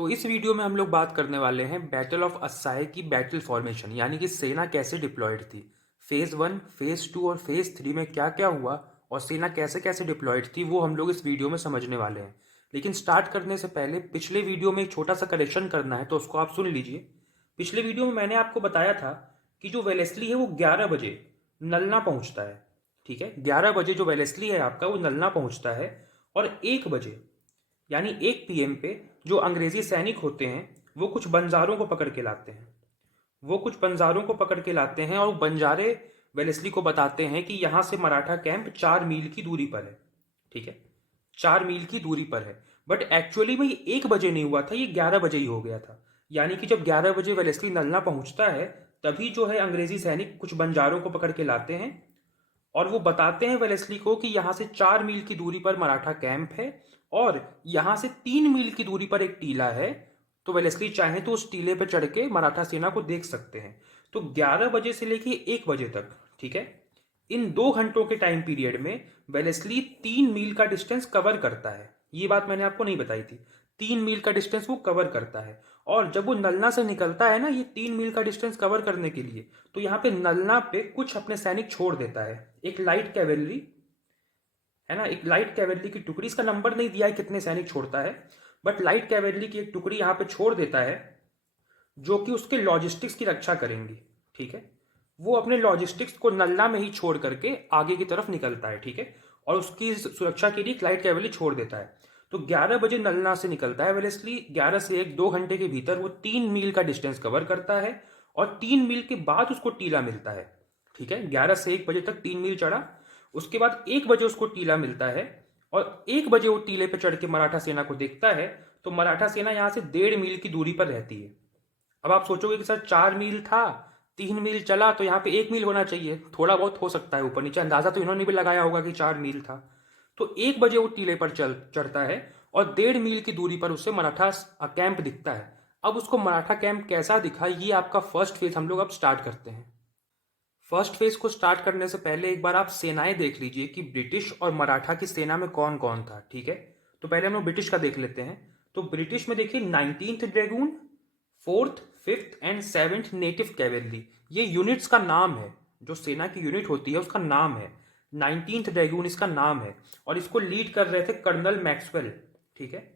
तो इस वीडियो में हम लोग बात करने वाले हैं बैटल ऑफ अस्साय की बैटल फॉर्मेशन यानी कि सेना कैसे डिप्लॉयड थी। फेज़ 1, फेज़ 2 और फेज़ 3 में क्या क्या हुआ और सेना कैसे कैसे डिप्लॉयड थी वो हम लोग इस वीडियो में समझने वाले हैं। लेकिन स्टार्ट करने से पहले पिछले वीडियो में एक छोटा सा करेक्शन करना है, तो उसको आप सुन लीजिए। पिछले वीडियो में मैंने आपको बताया था कि जो वेलेस्ली है वो 11 बजे नलना पहुंचता है। ठीक है, 11 बजे जो वेलेस्ली है आपका वो नलना पहुंचता है और 1 बजे यानी 1 पीएम पे जो अंग्रेजी सैनिक होते हैं वो कुछ बंजारों को पकड़ के लाते हैं। वो कुछ बंजारों को पकड़ के लाते हैं और बंजारे वेलेस्ली को बताते हैं कि यहाँ से मराठा कैंप 4 मील की दूरी पर है। ठीक है, 4 मील की दूरी पर है। बट एक्चुअली में ये 1 बजे नहीं हुआ था, ये 11 बजे ही हो गया था। यानी कि जब 11 बजे वेलेस्ली नलना पहुंचता है तभी जो है अंग्रेजी सैनिक कुछ बंजारों को पकड़ के लाते हैं और वो बताते हैं वेलेस्ली को कि यहाँ से 4 मील की दूरी पर मराठा कैंप है और यहाँ से 3 मील की दूरी पर एक टीला है। तो वेलेस्ली चाहे तो उस टीले पर चढ़ के मराठा सेना को देख सकते हैं। तो 11 बजे से लेके 1 बजे तक, ठीक है, इन 2 घंटों के टाइम पीरियड में वेलेस्ली 3 मील का डिस्टेंस कवर करता है। ये बात मैंने आपको नहीं बताई थी। 3 मील का डिस्टेंस वो कवर करता है। और जब वो नलना से निकलता है ना, ये 3 मील का डिस्टेंस कवर करने के लिए, तो यहाँ पे नलना पे कुछ अपने सैनिक छोड़ देता है। एक लाइट कैवेलरी है ना, एक लाइट कैवेलरी की टुकड़ी, इसका नंबर नहीं दिया है कितने सैनिक छोड़ता है, बट लाइट कैवेलरी की एक टुकड़ी यहाँ पे छोड़ देता है जो कि उसके लॉजिस्टिक्स की रक्षा करेंगी। ठीक है, वो अपने लॉजिस्टिक्स को नल्ला में ही छोड़ करके आगे की तरफ निकलता है। ठीक है, और उसकी सुरक्षा के लिए लाइट कैवेलरी छोड़ देता है। तो 11 बजे नलना से निकलता है वेलेस्ली। 11 से 1-2 घंटे के भीतर वो 3 मील का डिस्टेंस कवर करता है और 3 मील के बाद उसको टीला मिलता है। ठीक है, 11 से 1 बजे तक 3 मील चढ़ा। उसके बाद 1 बजे उसको टीला मिलता है और 1 बजे वो टीले पर चढ़ के मराठा सेना को देखता है। तो मराठा सेना यहाँ से 1.5 मील की दूरी पर रहती है। अब आप सोचोगे कि सर 4 मील था, 3 मील चला, तो यहाँ पे 1 मील होना चाहिए। थोड़ा बहुत हो सकता है ऊपर नीचे, अंदाजा तो इन्होंने भी लगाया होगा कि 4 मील था। तो 1 बजे वो टीले पर चढ़ता है और 1.5 मील की दूरी पर उससे मराठा कैंप दिखता है। अब उसको मराठा कैंप कैसा दिखा, ये आपका फर्स्ट फेज हम लोग अब स्टार्ट करते हैं। फर्स्ट फेज को स्टार्ट करने से पहले एक बार आप सेनाएं देख लीजिए कि ब्रिटिश और मराठा की सेना में कौन कौन था। ठीक है, तो पहले हम लोग ब्रिटिश का देख लेते हैं। तो ब्रिटिश में देखिए 19th dragoon, 4th, 5th and 7th native cavalry, ये यूनिट्स का नाम है। जो सेना की यूनिट होती है उसका नाम है। 19th ड्रैगून इसका नाम है और इसको लीड कर रहे थे कर्नल मैक्सवेल। ठीक है,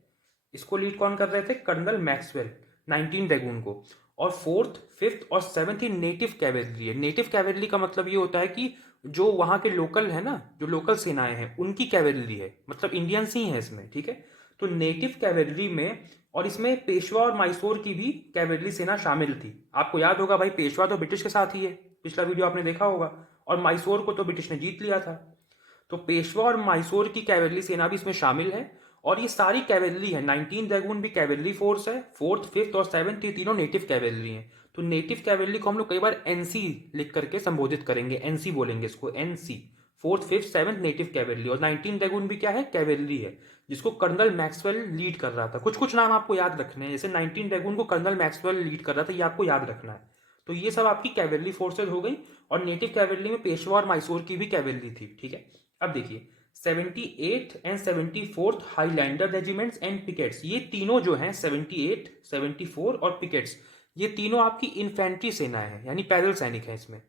इसको लीड कौन कर रहे थे? कर्नल मैक्सवेल, 19 ड्रैगून को। और 4th, 5th और 7th ही नेटिव कैवेलरी है। नेटिव कैवेलरी का मतलब ये होता है कि जो वहां के लोकल है ना, जो लोकल सेनाएं हैं उनकी कैवेलरी है, मतलब इंडियंस ही है इसमें। ठीक है, तो नेटिव कैवेलरी में, और इसमें पेशवा और मैसूर की भी कैवेलरी सेना शामिल थी। आपको याद होगा भाई, पेशवा तो ब्रिटिश के साथ ही है, पिछला वीडियो आपने देखा होगा, और मैसूर को तो ब्रिटिश ने जीत लिया था। तो पेशवा और मैसूर की कैवेलरी सेना भी इसमें शामिल है। और ये सारी कैवेलरी है, 19 ड्रैगून भी कैवेलरी फोर्स है, 4th, 5th और 7th ये तीनों नेटिव कैवेलरी हैं। तो नेटिव कैवेलरी को हम लोग कई बार एनसी लिख करके संबोधित करेंगे, एनसी बोलेंगे इसको, NC, 4th, 5th, 7th native cavalry. और 19 ड्रैगून भी क्या है? कैवेलरी है, जिसको कर्नल मैक्सवेल लीड कर रहा था। कुछ कुछ नाम आपको याद रखने हैं, जैसे 19 ड्रैगून को कर्नल मैक्सवेल लीड कर रहा था, ये आपको याद रखना है। तो ये सब आपकी कैवेलरी फोर्सेज हो गई। और नेटिव कैवेलरी में पेशवा और मैसूर की भी कैवेलरी थी। ठीक है, अब देखिए 78th and 74th highlander regiments and pickets, ये तीनों जो हैं 78, 74 और पिकेट्स, ये तीनों आपकी इन्फेंट्री सेना है, यानी पैदल सैनिक हैं इसमें।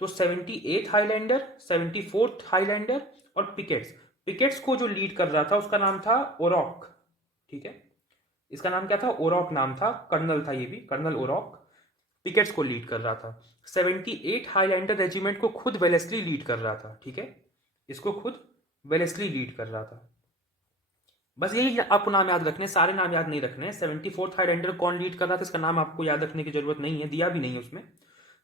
तो 78th हाईलैंडर, 74th हाईलैंडर और पिकेट्स, पिकेट्स को जो लीड कर रहा था उसका नाम था ओरॉक। ठीक है, इसका नाम क्या था? ओरॉक नाम था, कर्नल था ये भी, कर्नल ओरॉक पिकेट्स को लीड कर रहा था। 78 हाईलैंडर रेजिमेंट को खुद वेलेस्ली लीड कर रहा था। ठीक है, इसको खुद वेलेस्ली लीड कर रहा था। बस यही आपको नाम याद रखने, सारे नाम याद नहीं रखने। 74th हाईलैंडर कौन लीड कर रहा था इसका नाम आपको याद रखने की जरूरत नहीं है, दिया भी नहीं है उसमें।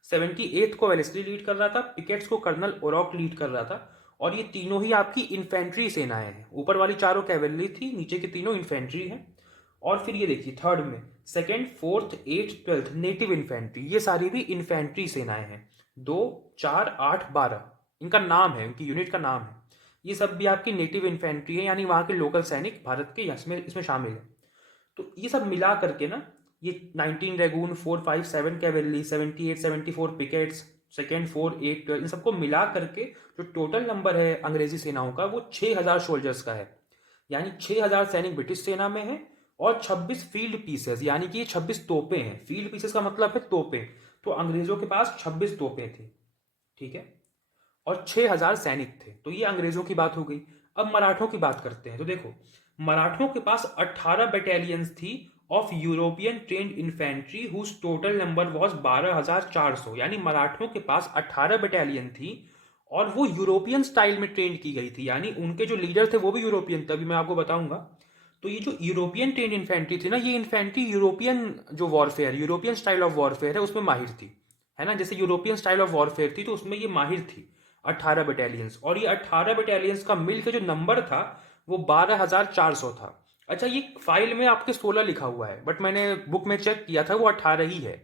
78th को वेलेस्ली लीड कर रहा था, पिकेट्स को कर्नल ओरॉक लीड कर रहा था। और ये तीनों ही आपकी इन्फेंट्री सेनाएं हैं। ऊपर वाली चारों कैवेलरी थी, नीचे की तीनों इन्फेंट्री हैं। और फिर ये देखिए थर्ड में 2nd, 4th, 8th, 12th native infantry, ये सारी भी इन्फेंट्री सेनाएं हैं। 2, 4, 8, 12 इनका नाम है, इनकी यूनिट का नाम है। ये सब भी आपकी नेटिव इन्फेंट्री है, यानी वहां के लोकल सैनिक भारत के इसमें शामिल है। तो ये सब मिला करके ना, ये 19 ड्रैगून, 4, 5, 7 कैवेलरी, 78, 74 पिकेट्स, 2nd, 4, 8, 12, इन सबको मिला करके जो टोटल नंबर है अंग्रेजी सेनाओं का, वो 6000 सोल्जर्स का है। यानी 6000 सैनिक ब्रिटिश सेना में है और 26 फील्ड पीसेस, यानी कि ये 26 तोपें हैं। फील्ड पीसेस का मतलब है तोपें। तो अंग्रेजों के पास 26 तोपें थी, ठीक है, और 6,000 सैनिक थे। तो ये अंग्रेजों की बात हो गई। अब मराठों की बात करते हैं। तो देखो, मराठों के पास 18 बटालियंस थी of European trained infantry whose total number was 12,400। यानी मराठों के पास 18 बटालियन थी और वो यूरोपियन स्टाइल में ट्रेंड की गई थी, यानी उनके जो लीडर थे वो भी यूरोपियन थे, अभी मैं आपको बताऊंगा। तो ये जो यूरोपियन ट्रेंड इन्फेंट्री थी ना, ये इन्फेंट्री यूरोपियन जो warfare, European style of warfare है उसमें माहिर थी, है ना। जैसे यूरोपियन स्टाइल ऑफ वॉरफेयर थी तो उसमें ये माहिर थी, 18 बटालियंस। और ये 18 बटालियंस का मिल के जो नंबर था वो 12,400 था। अच्छा, ये फाइल में आपके 16 लिखा हुआ है, बट मैंने बुक में चेक किया था वो 18 ही है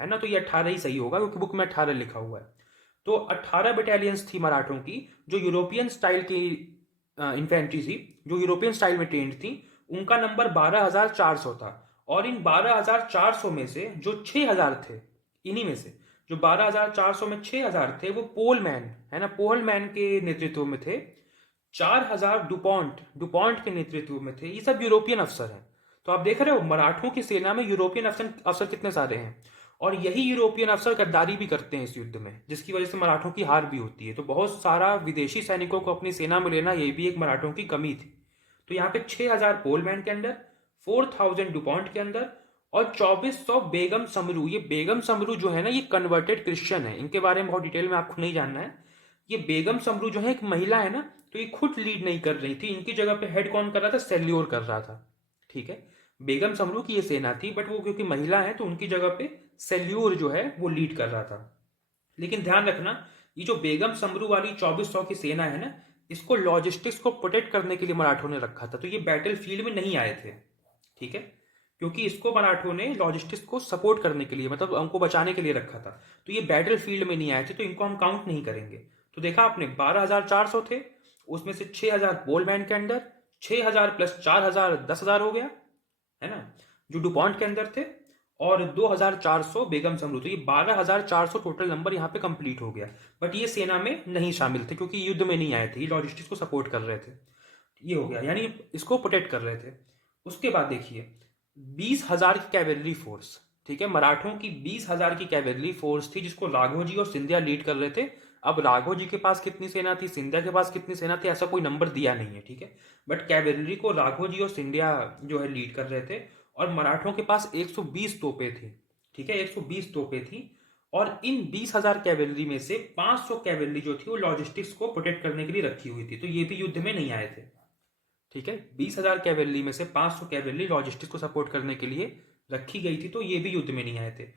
ना। तो ये 18 ही सही होगा क्योंकि बुक में 18 लिखा हुआ है। तो 18 बटालियंस थी मराठों की जो यूरोपियन स्टाइल की इन्फेंट्री थी, जो यूरोपियन स्टाइल में ट्रेंड थी। उनका नंबर 12,400 था। और इन 12,400 में से जो 6,000 थे, इन्हीं में से जो 12,400 में 6,000 थे वो पोलमैन, है ना, पोलमैन के नेतृत्व में थे। 4,000 डुपॉन्ट डुपॉन्ट के नेतृत्व में थे। ये सब यूरोपियन अफसर हैं। तो आप देख रहे हो मराठों की सेना में यूरोपियन अफसर अफसर कितने सारे हैं। और यही यूरोपियन अफसर गद्दारी भी करते हैं इस युद्ध में, जिसकी वजह से मराठों की हार भी होती है। तो बहुत सारा विदेशी सैनिकों को अपनी सेना में लेना ये भी एक मराठों की कमी थी। तो यहाँ पे 6,000 पोलमैन के अंदर, 4,000 डुपॉन्ट के अंदर और 2,400 बेगम समरू। ये बेगम समरू जो है ना, ये कन्वर्टेड क्रिश्चियन है। इनके बारे में बहुत डिटेल में आपको नहीं जानना है। ये बेगम समरू जो है एक महिला है ना, तो ये खुद लीड नहीं कर रही थी। इनकी जगह पे हेड कौन कर रहा था, सेल्योर कर रहा था, ठीक है। बेगम समरू की ये सेना थी, बट वो क्योंकि महिला है तो उनकी जगह पे सेल्यूर जो है वो लीड कर रहा था। लेकिन ध्यान रखना, ये जो बेगम समरू वाली 2,400 की सेना है ना, इसको लॉजिस्टिक्स को प्रोटेक्ट करने के लिए मराठों ने रखा था। तो ये बैटल फील्ड में नहीं आए थे, ठीक है, क्योंकि इसको मराठों ने लॉजिस्टिक्स को सपोर्ट करने के लिए, मतलब उनको बचाने के लिए रखा था। तो ये बैटल फील्ड में नहीं आए थे, तो इनको हम काउंट नहीं करेंगे। तो देखा आपने, 12,400 थे, उसमें से 6,000 पोलमैन के अंदर, 6,000 प्लस 4,000 10,000 हो गया, है ना, जो डुपॉन्ट के अंदर थे, और 2,400 बेगम समरू। तो ये 12,400 टोटल नंबर यहाँ पे कंप्लीट हो गया। बट ये सेना में नहीं शामिल थे क्योंकि युद्ध में नहीं आए थे, ये लॉजिस्टिक्स को सपोर्ट कर रहे थे। ये हो गया, यानी इसको प्रोटेक्ट कर रहे थे। उसके बाद देखिए, 20,000 की कैवेलरी फोर्स, ठीक है, मराठों की 20,000 की कैवेलरी फोर्स थी जिसको राघोजी और सिंधिया लीड कर रहे थे। अब राघोजी के पास कितनी सेना थी, सिंधिया के पास कितनी सेना थी, ऐसा कोई नंबर दिया नहीं है, ठीक है। बट कैवेलरी को राघोजी और सिंधिया जो है लीड कर रहे थे। और मराठों के पास 120 तोपें थी, ठीक है, 120 तोपें थी। और इन 20,000 कैवेलरी में से 500 कैवेलरी जो थी वो लॉजिस्टिक्स को प्रोटेक्ट करने के लिए रखी हुई थी। तो ये भी युद्ध में नहीं आए थे, ठीक है। 20,000 कैवेलरी में से 500 कैवेलरी लॉजिस्टिक्स को सपोर्ट करने के लिए रखी गई थी। तो ये भी युद्ध में नहीं आए थे।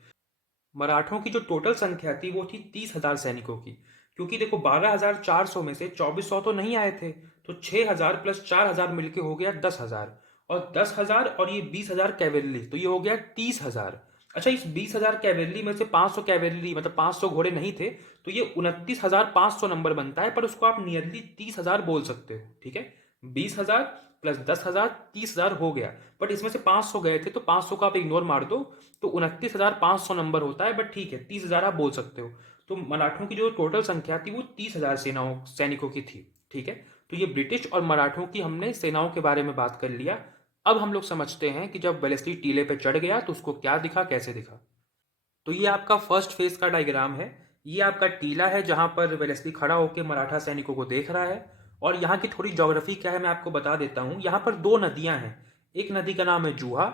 मराठों की जो टोटल संख्या थी वो थी 30,000 सैनिकों की। क्योंकि देखो, 12,400 में से 2,400 तो नहीं आए थे, तो 6,000 प्लस 4,000 मिलके हो गया 10,000। और 10,000 और ये 20,000 कैवेलरी, तो ये हो गया 30,000। अच्छा, इस 20,000 कैवेलरी में से 500 कैवेलरी मतलब 500 घोड़े नहीं थे, तो ये 29,500 नंबर बनता है। पर उसको आप नियरली 30,000 बोल सकते हो, ठीक है। 20,000 प्लस 10,000 30,000 हो गया। बट इसमें से 500 गए थे तो 500 का आप इग्नोर मार दो, तो 29,500 नंबर होता है। बट ठीक है, 30,000 आप बोल सकते हो। तो मराठों की जो टोटल संख्या थी वो 30,000 सेनाओं सैनिकों की थी, ठीक है। तो ये ब्रिटिश और मराठों की हमने सेनाओं के बारे में बात कर लिया। अब हम लोग समझते हैं कि जब वेलेस्ली टीले पे चढ़ गया तो उसको क्या दिखा, कैसे दिखा। तो ये आपका फर्स्ट फेज का डायग्राम है। ये आपका टीला है जहां पर वेलेस्ली खड़ा होकर मराठा सैनिकों को देख रहा है। और यहाँ की थोड़ी ज्योग्राफी क्या है मैं आपको बता देता हूँ। यहाँ पर दो नदियां हैं, एक नदी का नाम है जूहा,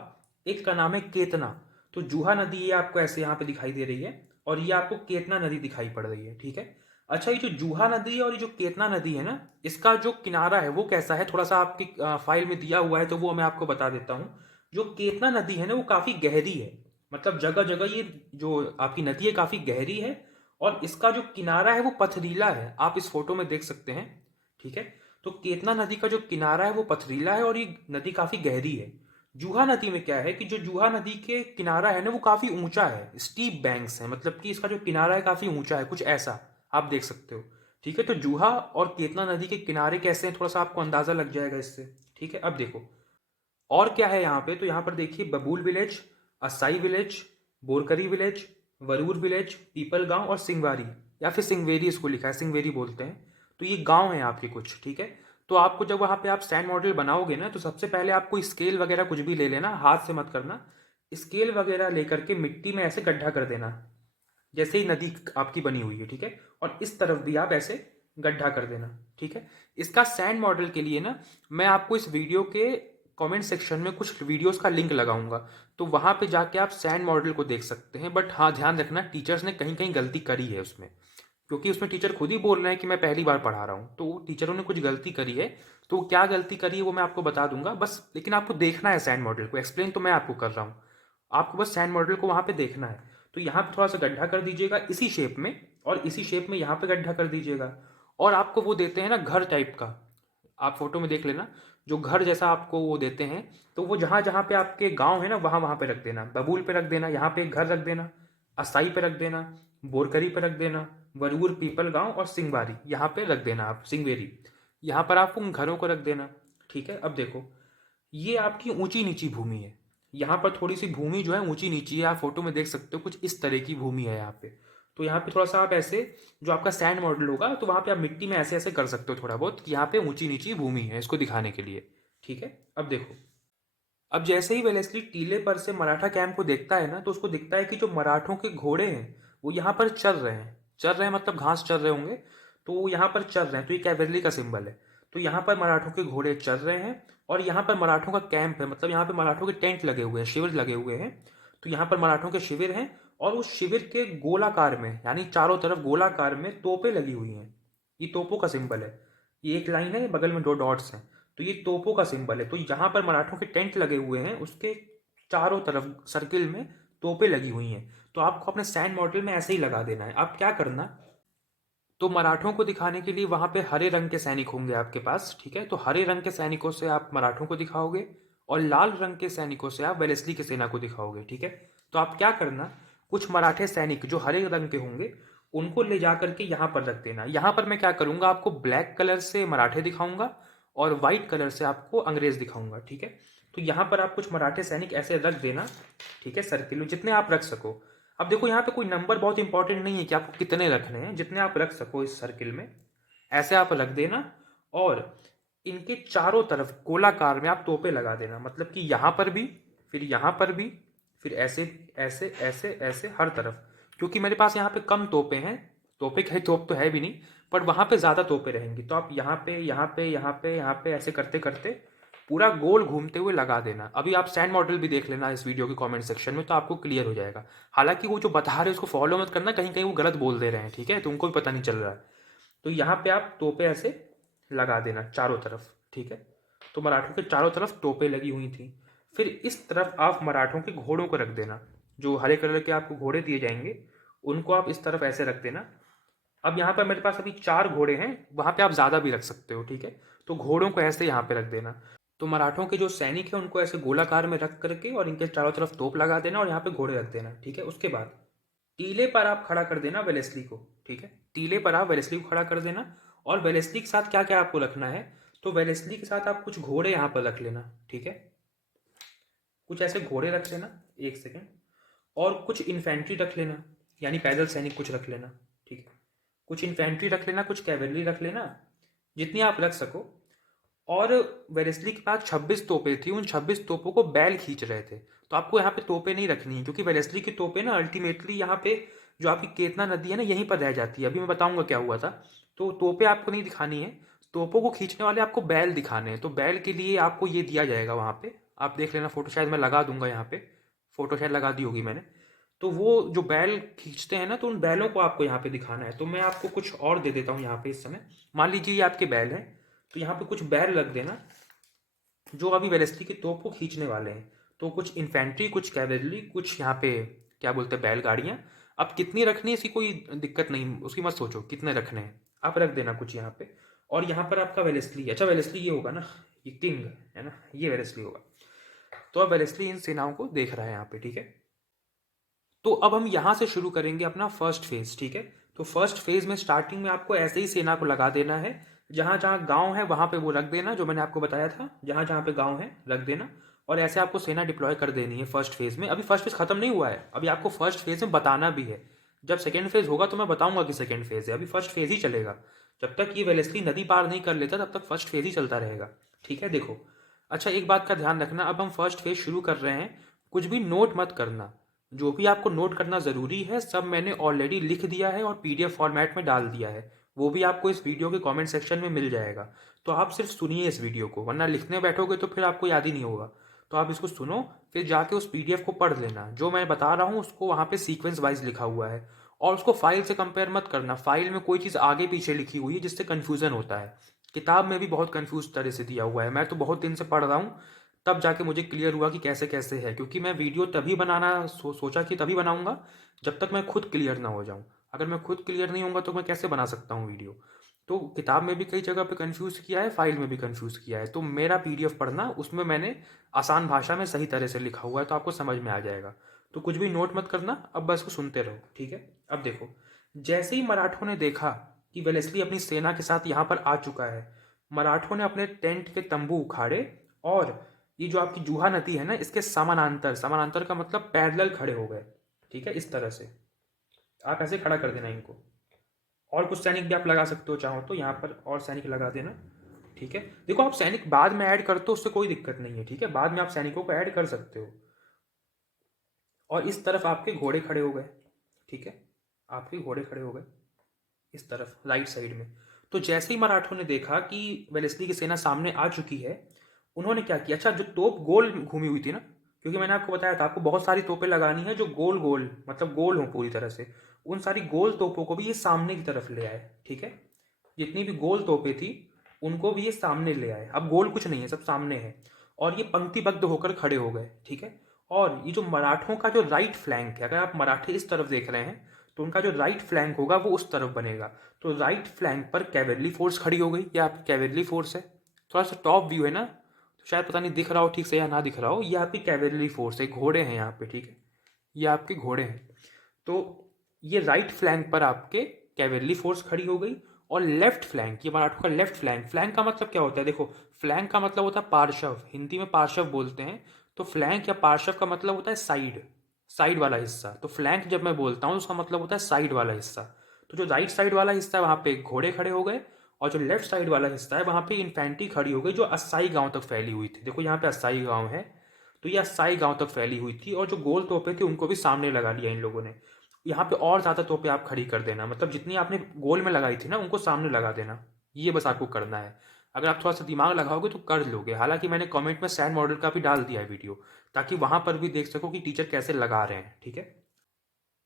एक का नाम है केतना। तो जूहा नदी ये आपको ऐसे यहाँ पे दिखाई दे रही है और ये आपको केतना नदी दिखाई पड़ रही है, ठीक है। अच्छा, ये जो जूहा नदी है और ये जो केतना नदी है ना, इसका जो किनारा है वो कैसा है, थोड़ा सा आपकी फाइल में दिया हुआ है तो वो मैं आपको बता देता हूँ। जो केतना नदी है ना वो काफी गहरी है, मतलब जगह जगह ये जो आपकी नदी है काफी गहरी है। और इसका जो किनारा है वो पथरीला है, आप इस फोटो में देख सकते हैं, ठीक है। तो केतना नदी का जो किनारा है वो पथरीला है और ये नदी काफी गहरी है। जूहा नदी में क्या है कि जो जूहा नदी के किनारा है ना वो काफी ऊंचा है, स्टीप बैंक्स है, मतलब कि इसका जो किनारा है काफी ऊंचा है, कुछ ऐसा आप देख सकते हो, ठीक है। तो जूहा और केतना नदी के किनारे कैसे हैं थोड़ा सा आपको अंदाजा लग जाएगा इससे, ठीक है। अब देखो और क्या है यहाँ पे। तो यहाँ पर देखिए, Babul village, Asai village, Borkari village, Varur village, Pipalgaon और सिंगवारी, या फिर सिंगवेरी इसको लिखा है, सिंगवेरी बोलते हैं। तो ये गांव है आपके कुछ, ठीक है। तो आपको जब वहाँ पे आप स्टैंड मॉडल बनाओगे ना, तो सबसे पहले आपको स्केल वगैरह कुछ भी ले लेना, हाथ से मत करना। स्केल वगैरह लेकर के मिट्टी में ऐसे गड्ढा कर देना, जैसे ही नदी आपकी बनी हुई है, ठीक है। और इस तरफ भी आप ऐसे गड्ढा कर देना, ठीक है। इसका सैंड मॉडल के लिए ना मैं आपको इस वीडियो के कमेंट सेक्शन में कुछ वीडियोस का लिंक लगाऊंगा, तो वहां पे जाके आप सैंड मॉडल को देख सकते हैं। बट हाँ, ध्यान रखना, टीचर्स ने कहीं कहीं गलती करी है उसमें, क्योंकि उसमें टीचर खुद ही बोल रहे हैं कि मैं पहली बार पढ़ा रहा हूँ, तो टीचरों ने कुछ गलती करी है। तो क्या गलती करी है वो मैं आपको बता दूंगा बस, लेकिन आपको देखना है सैंड मॉडल को, एक्सप्लेन तो मैं आपको कर रहा हूँ, आपको बस सैंड मॉडल को वहां पे देखना है। तो यहाँ पे थोड़ा सा गड्ढा कर दीजिएगा इसी शेप में, और इसी शेप में यहाँ पे गड्ढा कर दीजिएगा। और आपको वो देते हैं ना घर टाइप का, आप फोटो में देख लेना, जो घर जैसा आपको वो देते हैं, तो वो जहाँ जहाँ पे आपके गांव है ना वहाँ वहाँ पे रख देना। बबूल पे रख देना, यहाँ पे एक घर रख देना, असाई पे रख देना, बोरकरी पे रख देना, वरूर पीपल गांव और सिंगवारी यहाँ पे रख देना, आप सिंगवेरी यहाँ पर आप उन घरों को रख देना, ठीक है। अब देखो, ये आपकी ऊंची नीची भूमि है, यहाँ पर थोड़ी सी भूमि जो है ऊंची नीची है, आप फोटो में देख सकते हो कुछ इस तरह की भूमि है यहाँ पे। तो यहाँ पे थोड़ा सा आप ऐसे, जो आपका सैंड मॉडल होगा तो वहाँ पे आप मिट्टी में ऐसे ऐसे कर सकते हो थोड़ा बहुत, कि यहाँ पे ऊंची नीची भूमि है, इसको दिखाने के लिए, ठीक है। अब देखो, अब जैसे ही वेलेस्ली टीले पर से मराठा कैंप को देखता है ना, तो उसको दिखता है कि जो मराठों के घोड़े हैं वो यहाँ पर चल रहे हैं, चल रहे हैं मतलब घास चल रहे होंगे, तो वो यहाँ पर चल रहे हैं, तो ये कैवेलरी का सिंबल है। तो यहाँ पर मराठों के घोड़े चल रहे हैं, और यहाँ पर मराठों का कैंप है, मतलब यहाँ पे मराठों के टेंट लगे हुए हैं, शिविर लगे हुए हैं। तो यहाँ पर मराठों के शिविर हैं, और उस शिविर के गोलाकार में, यानी चारों तरफ गोलाकार में तोपें लगी हुई हैं। ये तोपों का सिंबल है, ये एक लाइन है, बगल में दो डॉट्स हैं, तो ये तोपों का सिंबल है। तो जहां पर मराठों के टेंट लगे हुए हैं उसके चारों तरफ सर्किल में तोपें लगी हुई हैं। तो आपको अपने सैंड मॉडल में ऐसे ही लगा देना है। आप क्या करना, तो मराठों को दिखाने के लिए वहां पे हरे रंग के सैनिक होंगे आपके पास, ठीक है। तो हरे रंग के सैनिकों से आप मराठों को दिखाओगे, और लाल रंग के सैनिकों से आप वेलेस्ली की सेना को दिखाओगे, ठीक है। तो आप क्या करना, कुछ मराठे सैनिक जो हरे रंग के होंगे उनको ले जा करके यहाँ पर रख देना। यहाँ पर मैं क्या करूंगा, आपको ब्लैक कलर से मराठे दिखाऊंगा और व्हाइट कलर से आपको अंग्रेज दिखाऊंगा, ठीक है। तो यहाँ पर आप कुछ मराठे सैनिक ऐसे रख देना, ठीक है, सर्किल में जितने आप रख सको। अब देखो, यहाँ पे कोई नंबर बहुत इंपॉर्टेंट नहीं है कि आपको कितने रखने हैं, जितने आप रख सको इस सर्किल में ऐसे आप रख देना। और इनके चारों तरफ गोलाकार में आप तोपे लगा देना, मतलब कि यहाँ पर भी, फिर यहाँ पर भी, फिर ऐसे ऐसे ऐसे ऐसे हर तरफ। क्योंकि मेरे पास यहाँ पे कम तोपे हैं, तोपे कहीं तोप तो है भी नहीं, पर वहां पे ज्यादा तोपे रहेंगी, तो आप यहाँ पे यहाँ पे यहाँ पे यहाँ पे ऐसे करते करते पूरा गोल घूमते हुए लगा देना। अभी आप स्टैंड मॉडल भी देख लेना इस वीडियो के कमेंट सेक्शन में, तो आपको क्लियर हो जाएगा। हालांकि वो जो बता रहे हैं उसको फॉलो मत करना, कहीं कहीं वो गलत बोल दे रहे हैं, ठीक है, तुमको भी पता नहीं चल रहा है। तो यहाँ पे आप तोपे ऐसे लगा देना चारों तरफ, ठीक है। तो मराठों के चारों तरफ तोपे लगी हुई थी। फिर इस तरफ आप मराठों के घोड़ों को रख देना, जो हरे कलर के आपको घोड़े दिए जाएंगे उनको आप इस तरफ ऐसे रख देना। अब यहाँ पर मेरे पास अभी 4 घोड़े हैं, वहां पे आप ज्यादा भी रख सकते हो, ठीक है। तो घोड़ों को ऐसे यहाँ पे रख देना। तो मराठों के जो सैनिक है उनको ऐसे गोलाकार में रख करके और इनके चारों तरफ तोप लगा देना, और यहाँ पे घोड़े रख देना, ठीक है। उसके बाद टीले पर आप खड़ा कर देना वेलेस्ली को, ठीक है। टीले पर आप वेलेस्ली को खड़ा कर देना। और वेलेस्ली के साथ क्या क्या आपको रखना है, तो वेलेस्ली के साथ आप कुछ घोड़े यहाँ पर रख लेना, ठीक है, कुछ ऐसे घोड़े रख लेना, एक सेकेंड। और कुछ इन्फेंट्री रख लेना, यानी पैदल सैनिक कुछ रख लेना, ठीक है। कुछ इन्फेंट्री रख लेना, कुछ कैवेलरी रख लेना, जितनी आप रख सको। और वेलेस्ली के पास 26 तोपें थी, उन 26 तोपों को बैल खींच रहे थे। तो आपको यहाँ पे तोपें नहीं रखनी है, क्योंकि वेलेस्ली की तोपें ना अल्टीमेटली यहाँ पे जो आपकी केतना नदी है ना यहीं पर रह जाती है। अभी मैं बताऊंगा क्या हुआ था। तो तोपें आपको नहीं दिखानी है, तोपों को खींचने वाले आपको बैल दिखाने हैं। तो बैल के लिए आपको ये दिया जाएगा वहाँ पे, आप देख लेना फोटो, शायद मैं लगा दूंगा यहाँ पे, फोटो शायद लगा दी होगी मैंने। तो वो जो बैल खींचते हैं ना, तो उन बैलों को आपको यहाँ पे दिखाना है। तो मैं आपको कुछ और दे देता हूँ यहाँ पे इस समय। मान लीजिए ये आपके बैल हैं, तो यहाँ पे कुछ बैल रख देना जो अभी वेलेस्ली की तोप को खींचने वाले हैं। तो कुछ इन्फेंट्री, कुछ कैवेलरी, कुछ यहाँ पे क्या बोलते हैं बैलगाड़ियाँ। अब कितनी रखनी है इसकी कोई दिक्कत नहीं, उसकी मत सोचो कितने रखने हैं, आप रख देना कुछ यहाँ पे। और यहाँ पर आपका वेलेस्ली, अच्छा वेलेस्ली ये होगा ना, ये किंग है ना, ये वेलेस्ली होगा। तो अब वेलेस्ली इन सेनाओं को देख रहा है यहाँ पे, ठीक है। तो अब हम यहाँ से शुरू करेंगे अपना फर्स्ट फेज, ठीक है। तो फर्स्ट फेज में स्टार्टिंग में आपको ऐसे ही सेना को लगा देना है, जहां जहां गांव है वहां पे वो रख देना, जो मैंने आपको बताया था, जहां जहां पे गांव है रख देना। और ऐसे आपको सेना डिप्लॉय कर देनी है फर्स्ट फेज में। अभी फर्स्ट फेज खत्म नहीं हुआ है, अभी आपको फर्स्ट फेज में बताना भी है। जब सेकेंड फेज होगा तो मैं बताऊंगा कि सेकेंड फेज है, अभी फर्स्ट फेज ही चलेगा। जब तक ये वेलेस्ली नदी पार नहीं कर लेता तब तक फर्स्ट फेज ही चलता रहेगा। ठीक है, देखो। अच्छा, एक बात का ध्यान रखना, अब हम फर्स्ट फेज शुरू कर रहे हैं, कुछ भी नोट मत करना। जो भी आपको नोट करना ज़रूरी है सब मैंने ऑलरेडी लिख दिया है और पीडीएफ फॉर्मेट में डाल दिया है। वो भी आपको इस वीडियो के कमेंट सेक्शन में मिल जाएगा। तो आप सिर्फ सुनिए इस वीडियो को, वरना लिखने बैठोगे तो फिर आपको याद ही नहीं होगा। तो आप इसको सुनो, फिर जाके उस पीडीएफ को पढ़ लेना। जो मैं बता रहा हूँ उसको वहाँ पे सीक्वेंस वाइज लिखा हुआ है। और उसको फाइल से कंपेयर मत करना, फाइल में कोई चीज़ आगे पीछे लिखी हुई है जिससे कन्फ्यूज़न होता है। किताब में भी बहुत कन्फ्यूज तरह से दिया हुआ है, मैं तो बहुत दिन से पढ़ रहा हूँ, तब जाके मुझे क्लियर हुआ कि कैसे कैसे है। क्योंकि मैं वीडियो तभी बनाना सोचा कि तभी बनाऊंगा जब तक मैं खुद क्लियर ना हो जाऊं। अगर मैं खुद क्लियर नहीं होऊंगा तो मैं कैसे बना सकता हूँ वीडियो। तो किताब में भी कई जगह पे कंफ्यूज किया है, फाइल में भी कंफ्यूज किया है। तो मेरा पीडीएफ पढ़ना, उसमें मैंने आसान भाषा में सही तरह से लिखा हुआ है, तो आपको समझ में आ जाएगा। तो कुछ भी नोट मत करना, अब बस को सुनते रहो। ठीक है, अब देखो। जैसे ही मराठों ने देखा कि वेलेस्ली अपनी सेना के साथ यहाँ पर आ चुका है, मराठों ने अपने टेंट के तंबू उखाड़े और ये जो आपकी जूहा नदी है ना, इसके समानांतर, समानांतर का मतलब पैरेलल खड़े हो गए। ठीक है, इस तरह से आप ऐसे खड़ा कर देना इनको। और कुछ सैनिक भी आप लगा सकते हो चाहो तो, यहाँ पर और सैनिक लगा देना। ठीक है, देखो आप सैनिक बाद में ऐड करते हो उससे कोई दिक्कत नहीं है। ठीक है, बाद में आप सैनिकों को ऐड कर सकते हो। और इस तरफ आपके घोड़े खड़े हो गए। ठीक है, आपके घोड़े खड़े हो गए इस तरफ राइट साइड में। तो जैसे ही मराठों ने देखा कि वेलेस्ली की सेना सामने आ चुकी है, उन्होंने क्या किया, अच्छा जो तोप गोल घूमी हुई थी ना, क्योंकि मैंने आपको बताया था आपको बहुत सारी तोपें लगानी है जो गोल गोल, मतलब गोल हो पूरी तरह से, उन सारी गोल तोपों को भी ये सामने की तरफ ले आए। ठीक है, जितनी भी गोल तोपें थी उनको भी ये सामने ले आए। अब गोल कुछ नहीं है, सब सामने है। और ये पंक्तिबद्ध होकर खड़े हो गए। ठीक है, और ये जो मराठों का जो राइट फ्लैंक है, अगर आप मराठे इस तरफ देख रहे हैं तो उनका जो राइट फ्लैंक होगा वो उस तरफ बनेगा। तो राइट फ्लैंक पर कैवेलरी फोर्स खड़ी हो गई, ये आपकी कैवेलरी फोर्स है। थोड़ा सा टॉप व्यू है ना, तो शायद पता नहीं दिख रहा हो ठीक से या ना दिख रहा हो, ये आपकी कैवेलरी फोर्स है, घोड़े हैं यहाँ पे। ठीक है, ये आपके घोड़े हैं। तो ये राइट फ्लैंक पर आपके कैवेलरी फोर्स खड़ी हो गई। और लेफ्ट फ्लैंक, ये मराठों का लेफ्ट फ्लैंक, फ्लैंक का मतलब क्या होता है, देखो फ्लैंक का मतलब होता है पार्श्व, हिंदी में पार्श्व बोलते हैं। तो फ्लैंक या पार्श्व का मतलब होता है साइड, साइड वाला हिस्सा। तो फ्लैंक जब मैं बोलता हूँ उसका मतलब होता है साइड वाला हिस्सा। तो जो राइट साइड वाला हिस्सा है वहाँ पे घोड़े खड़े हो गए, और जो लेफ्ट साइड वाला हिस्सा है वहाँ पे इन्फेंट्री खड़ी हो गई जो अस्साई गांव तक फैली हुई थी। देखो यहाँ पे अस्साई गांव है, तो ये अस्साई गांव तक फैली हुई थी। और जो गोल तोपें थी उनको भी सामने लगा लिया इन लोगों ने। यहाँ पे और ज़्यादा तोपें आप खड़ी कर देना, मतलब जितनी आपने गोल में लगाई थी ना उनको सामने लगा देना। ये बस आपको करना है। अगर आप थोड़ा सा दिमाग लगाओगे तो कर लोगे। हालांकि मैंने कमेंट में सैंड मॉडल का भी डाल दिया है वीडियो, ताकि वहां पर भी देख सको कि टीचर कैसे लगा रहे हैं। ठीक है,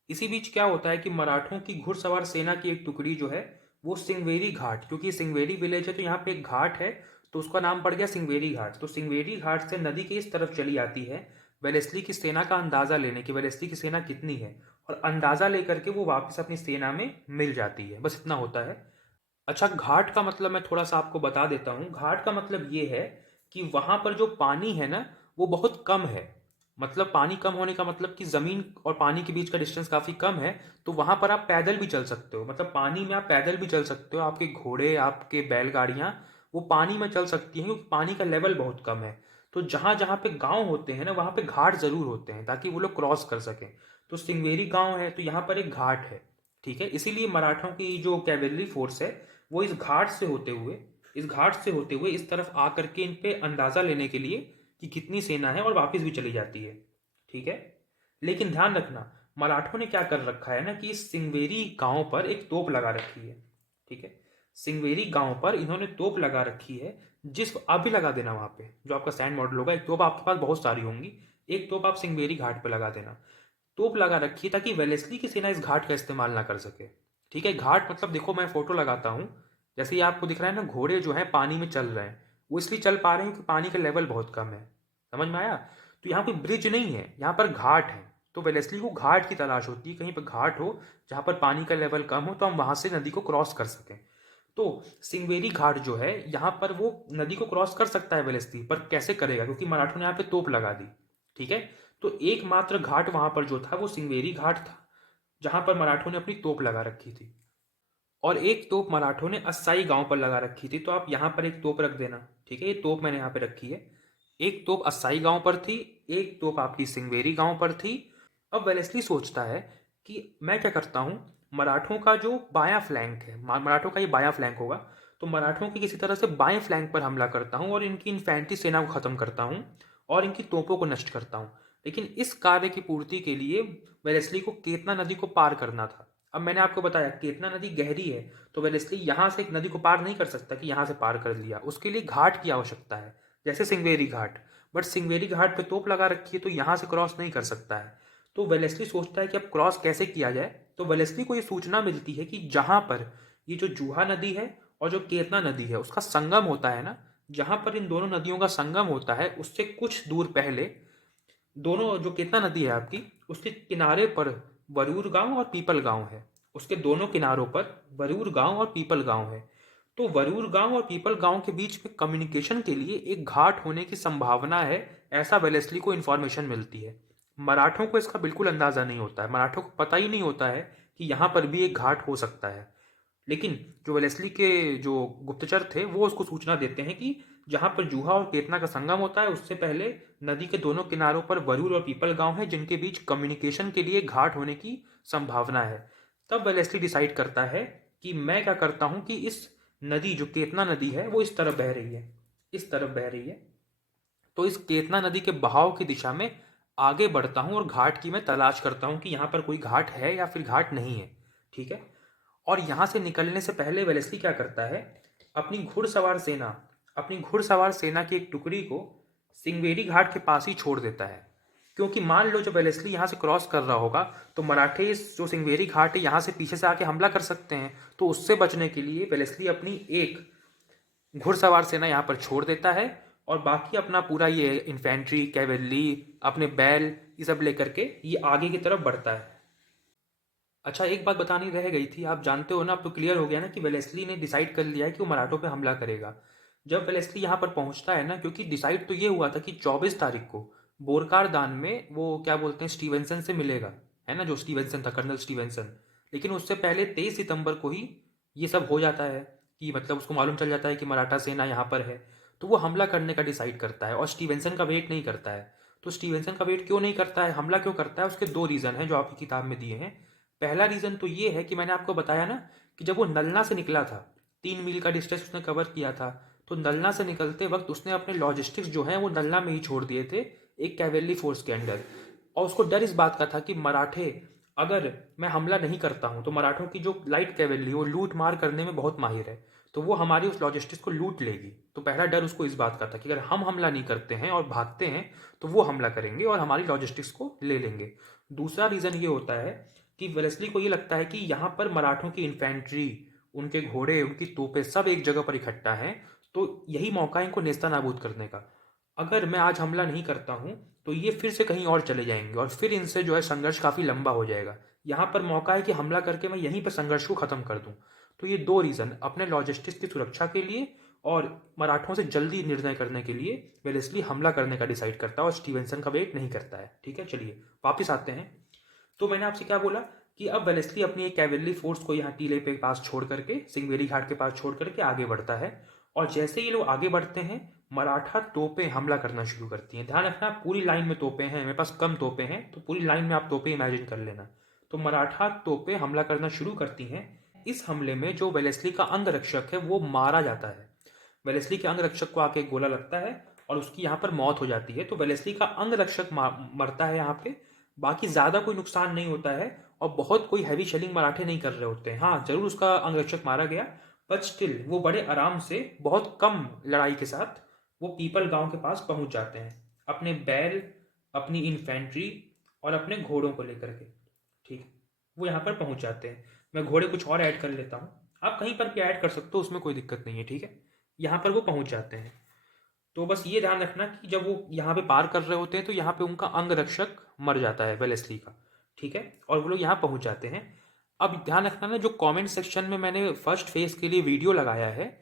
इसी बीच क्या होता है कि मराठों की घुड़सवार सेना की एक टुकड़ी जो है वो सिंगवेरी घाट, क्योंकि सिंगवेरी विलेज है तो यहाँ पे एक घाट है, तो उसका नाम पड़ गया सिंगवेरी घाट। तो सिंगवेरी घाट से नदी के इस तरफ चली आती है वेलेस्ली की सेना का अंदाजा लेने की, वेलेस्ली की सेना कितनी है, और अंदाजा लेकर के वो वापस अपनी सेना में मिल जाती है। बस इतना होता है। अच्छा, घाट का मतलब मैं थोड़ा सा आपको बता देता हूँ। घाट का मतलब ये है कि वहां पर जो पानी है ना वो बहुत कम है। मतलब पानी कम होने का मतलब कि जमीन और पानी के बीच का डिस्टेंस काफी कम है। तो वहां पर आप पैदल भी चल सकते हो, मतलब पानी में आप पैदल भी चल सकते हो, आपके घोड़े आपके बैलगाड़ियां वो पानी में चल सकती हैं, क्योंकि पानी का लेवल बहुत कम है। तो जहां जहां पे गांव होते हैं ना वहां पे घाट जरूर होते हैं ताकि वो लोग क्रॉस कर सकें। तो सिंगवेरी गांव है तो यहाँ पर एक घाट है। ठीक है, इसीलिए मराठों की जो कैवेलरी फोर्स है वो इस घाट से होते हुए इस तरफ आकर के इन पे अंदाजा लेने के लिए कि कितनी सेना है और वापस भी चली जाती है। ठीक है, लेकिन ध्यान रखना मराठों ने क्या कर रखा है ना कि इस सिंगवेरी गांव पर एक तोप लगा रखी है। ठीक है, सिंगवेरी गांव पर इन्होंने तोप लगा रखी है। जिस आप भी लगा देना वहां पे जो आपका सैंड मॉडल होगा, एक तोप आपके पास बहुत सारी होंगी, एक तोप आप सिंगवेरी घाट पे लगा देना। तोप लगा रखी है ताकि वेलेस्ली की सेना इस घाट का इस्तेमाल ना कर सके। ठीक है, घाट मतलब देखो मैं फोटो लगाता हूँ, जैसे ये आपको दिख रहा है ना, घोड़े जो है पानी में चल रहे हैं। वो इसलिए चल पा रहे हैं क्योंकि पानी का लेवल बहुत कम है। समझ में आया? तो यहाँ पे ब्रिज नहीं है, यहाँ पर घाट है। तो वेलेस्ली को घाट की तलाश होती है, कहीं पर घाट हो जहाँ पर पानी का लेवल कम हो तो हम वहां से नदी को क्रॉस कर सकें। तो सिंगवेरी घाट जो है यहाँ पर वो नदी को क्रॉस कर सकता है वेलेस्ली, पर कैसे करेगा क्योंकि मराठों ने यहाँ पे तोप लगा दी। ठीक है, तो एकमात्र घाट वहां पर जो था वो सिंगवेरी घाट था, जहां पर मराठों ने अपनी तोप लगा रखी थी। और एक तोप मराठों ने अस्साई गांव पर लगा रखी थी, तो आप यहां पर एक तोप रख देना। ठीक है, ये तोप मैंने यहां पे रखी है। एक तोप अस्साई गांव पर थी, एक तोप आपकी सिंगवेरी गांव पर थी। अब वेलेस्ली सोचता है कि मैं क्या करता हूं, मराठों का जो बायां फ्लैंक है, मराठों का ये बायां फ्लैंक होगा, तो मराठों की किसी तरह से बाएं फ्लैंक पर हमला करता हूँ और इनकी इन्फेंट्री सेना को ख़त्म करता हूँ और इनकी तोपों को नष्ट करता हूँ। लेकिन इस कार्य की पूर्ति के लिए वेलेस्ली को केतना नदी को पार करना था। अब मैंने आपको बताया केतना नदी गहरी है, तो वेलेस्ली यहाँ से एक नदी को पार नहीं कर सकता कि यहाँ से पार कर लिया, उसके लिए घाट की आवश्यकता है, जैसे सिंगवेरी घाट। बट सिंगवेरी घाट पे तोप लगा रखी है, तो यहाँ से क्रॉस नहीं कर सकता है। तो वेलेस्ली सोचता है कि अब क्रॉस कैसे किया जाए। तो वेलेस्ली को ये सूचना मिलती है कि जहाँ पर ये जो जूहा नदी है और जो केतना नदी है उसका संगम होता है ना, जहाँ पर इन दोनों नदियों का संगम होता है उससे कुछ दूर पहले दोनों जो केतना नदी है आपकी, उसके किनारे पर वरूर गांव और पीपल गांव है। उसके दोनों किनारों पर वरूर गांव और पीपल गांव है। तो वरूर गांव और पीपल गांव के बीच में कम्युनिकेशन के लिए एक घाट होने की संभावना है, ऐसा वेलेस्ली को इन्फॉर्मेशन मिलती है। मराठों को इसका बिल्कुल अंदाजा नहीं होता है, मराठों को पता ही नहीं होता है कि यहाँ पर भी एक घाट हो सकता है। लेकिन जो वेलेस्ली के जो गुप्तचर थे वो उसको सूचना देते हैं कि जहाँ पर जूहा और केतना का संगम होता है उससे पहले नदी के दोनों किनारों पर वरूर और पीपल गांव है, जिनके बीच कम्युनिकेशन के लिए घाट होने की संभावना है। तब वेलेस्ली डिसाइड करता है कि मैं क्या करता हूँ कि इस नदी जो केतना नदी है वो इस तरफ बह रही है, इस तरफ बह रही है, तो इस केतना नदी के बहाव की दिशा में आगे बढ़ता हूँ और घाट की मैं तलाश करता हूँ कि यहाँ पर कोई घाट है या फिर घाट नहीं है। ठीक है। और यहाँ से निकलने से पहले वेलेस्ली क्या करता है, अपनी घुड़सवार सेना अपनी घुड़सवार सेना की एक टुकड़ी को सिंगवेरी घाट के पास ही छोड़ देता है। क्योंकि मान लो जब वेलेस्ली यहाँ से क्रॉस कर रहा होगा तो मराठे इस जो सिंगवेरी घाट है यहाँ से पीछे से आके हमला कर सकते हैं, तो उससे बचने के लिए वेलेस्ली अपनी एक घुड़सवार सेना यहाँ पर छोड़ देता है और बाकी अपना पूरा ये इन्फेंट्री कैवेलरी अपने बैल ये सब लेकर के ये आगे की तरफ बढ़ता है। अच्छा, एक बात बतानी रह गई थी, आप जानते हो ना, अब तो क्लियर हो गया ना कि वेलेस्ली ने डिसाइड कर लिया है कि वो मराठों पे हमला करेगा। जब वेलेस्ली यहाँ पर पहुँचता है ना, क्योंकि डिसाइड तो ये हुआ था कि 24 तारीख को बोरकार दान में वो क्या बोलते हैं स्टीवेंसन से मिलेगा, है ना, जो स्टीवेंसन था कर्नल स्टीवेंसन। लेकिन उससे पहले 23 सितंबर को ही ये सब हो जाता है कि मतलब उसको मालूम चल जाता है कि मराठा सेना यहाँ पर है। तो वो हमला करने का डिसाइड करता है और स्टीवेंसन का वेट नहीं करता है। तो स्टीवेंसन का वेट क्यों नहीं करता है, हमला क्यों करता है, उसके दो रीज़न हैं जो आपकी किताब में दिए हैं। पहला रीज़न तो ये है कि मैंने आपको बताया ना कि जब वो नलना से निकला था, 3 मील का डिस्टेंस उसने कवर किया था, तो नलना से निकलते वक्त उसने अपने लॉजिस्टिक्स जो हैं वो नलना में ही छोड़ दिए थे एक कैवेलरी फोर्स के अंडर। और उसको डर इस बात का था कि मराठे, अगर मैं हमला नहीं करता हूँ तो मराठों की जो लाइट कैवेलरी वो लूट मार करने में बहुत माहिर है, तो वो हमारी उस लॉजिस्टिक्स को लूट लेगी। तो पहला डर उसको इस बात का था कि अगर हम हमला नहीं करते हैं और भागते हैं तो वो हमला करेंगे और हमारी लॉजिस्टिक्स को ले लेंगे। दूसरा रीज़न ये होता है कि वेलेस्ली को ये लगता है कि यहाँ पर मराठों की इन्फेंट्री, उनके घोड़े, उनकी तोपें सब एक जगह पर इकट्ठा हैं, तो यही मौका है इनको नेस्तनाबूद करने का। अगर मैं आज हमला नहीं करता हूँ तो ये फिर से कहीं और चले जाएंगे और फिर इनसे जो है संघर्ष काफ़ी लंबा हो जाएगा। यहाँ पर मौका है कि हमला करके मैं यहीं पर संघर्ष को ख़त्म कर दूँ। तो ये दो रीज़न, अपने लॉजिस्टिक्स की सुरक्षा के लिए और मराठों से जल्दी निर्णय करने के लिए, वेलेस्ली हमला करने का डिसाइड करता है और स्टीवेंसन का वेट नहीं करता है। ठीक है, चलिए वापस आते हैं। तो मैंने आपसे क्या बोला कि अब वेलेस्ली अपनी एक कैवेलरी फोर्स को यहाँ टीले पे पास छोड़ करके, सिंगवेरी घाट के पास छोड़ करके आगे बढ़ता है। और जैसे ये लोग आगे बढ़ते हैं मराठा तोपें हमला करना शुरू करती हैं। ध्यान रखना पूरी लाइन में तोपें हैं, मेरे पास कम तोपें हैं तो पूरी लाइन में आप तोपें इमेजिन कर लेना। तो मराठा तोपें हमला करना शुरू करती हैं। इस हमले में जो वेलेस्ली का अंगरक्षक है वो मारा जाता है। वेलेस्ली के अंगरक्षक को आके एक गोला लगता है और उसकी यहाँ पर मौत हो जाती है। तो वेलेस्ली का अंगरक्षक मरता है यहाँ पे। बाकी ज़्यादा कोई नुकसान नहीं होता है और बहुत कोई हैवी शेलिंग मराठे नहीं कर रहे होते हैं। हाँ, जरूर उसका अंगरक्षक मारा गया, बट स्टिल वो बड़े आराम से बहुत कम लड़ाई के साथ वो पीपल गांव के पास पहुंच जाते हैं अपने बैल, अपनी इन्फेंट्री और अपने घोड़ों को लेकर के। ठीक है, वो यहाँ पर पहुंच जाते हैं। मैं घोड़े कुछ और ऐड कर लेता हूँ, आप कहीं पर भी ऐड कर सकते हो, उसमें कोई दिक्कत नहीं है। ठीक है, यहाँ पर वो पहुंच जाते हैं। तो बस ये ध्यान रखना कि जब वो यहाँ पे पार कर रहे होते हैं तो यहाँ पे उनका अंगरक्षक मर जाता है वेलेस्ली का। ठीक है, और वो लोग यहाँ पहुँच जाते हैं। अब ध्यान रखना ना, जो कमेंट सेक्शन में मैंने फर्स्ट फेज के लिए वीडियो लगाया है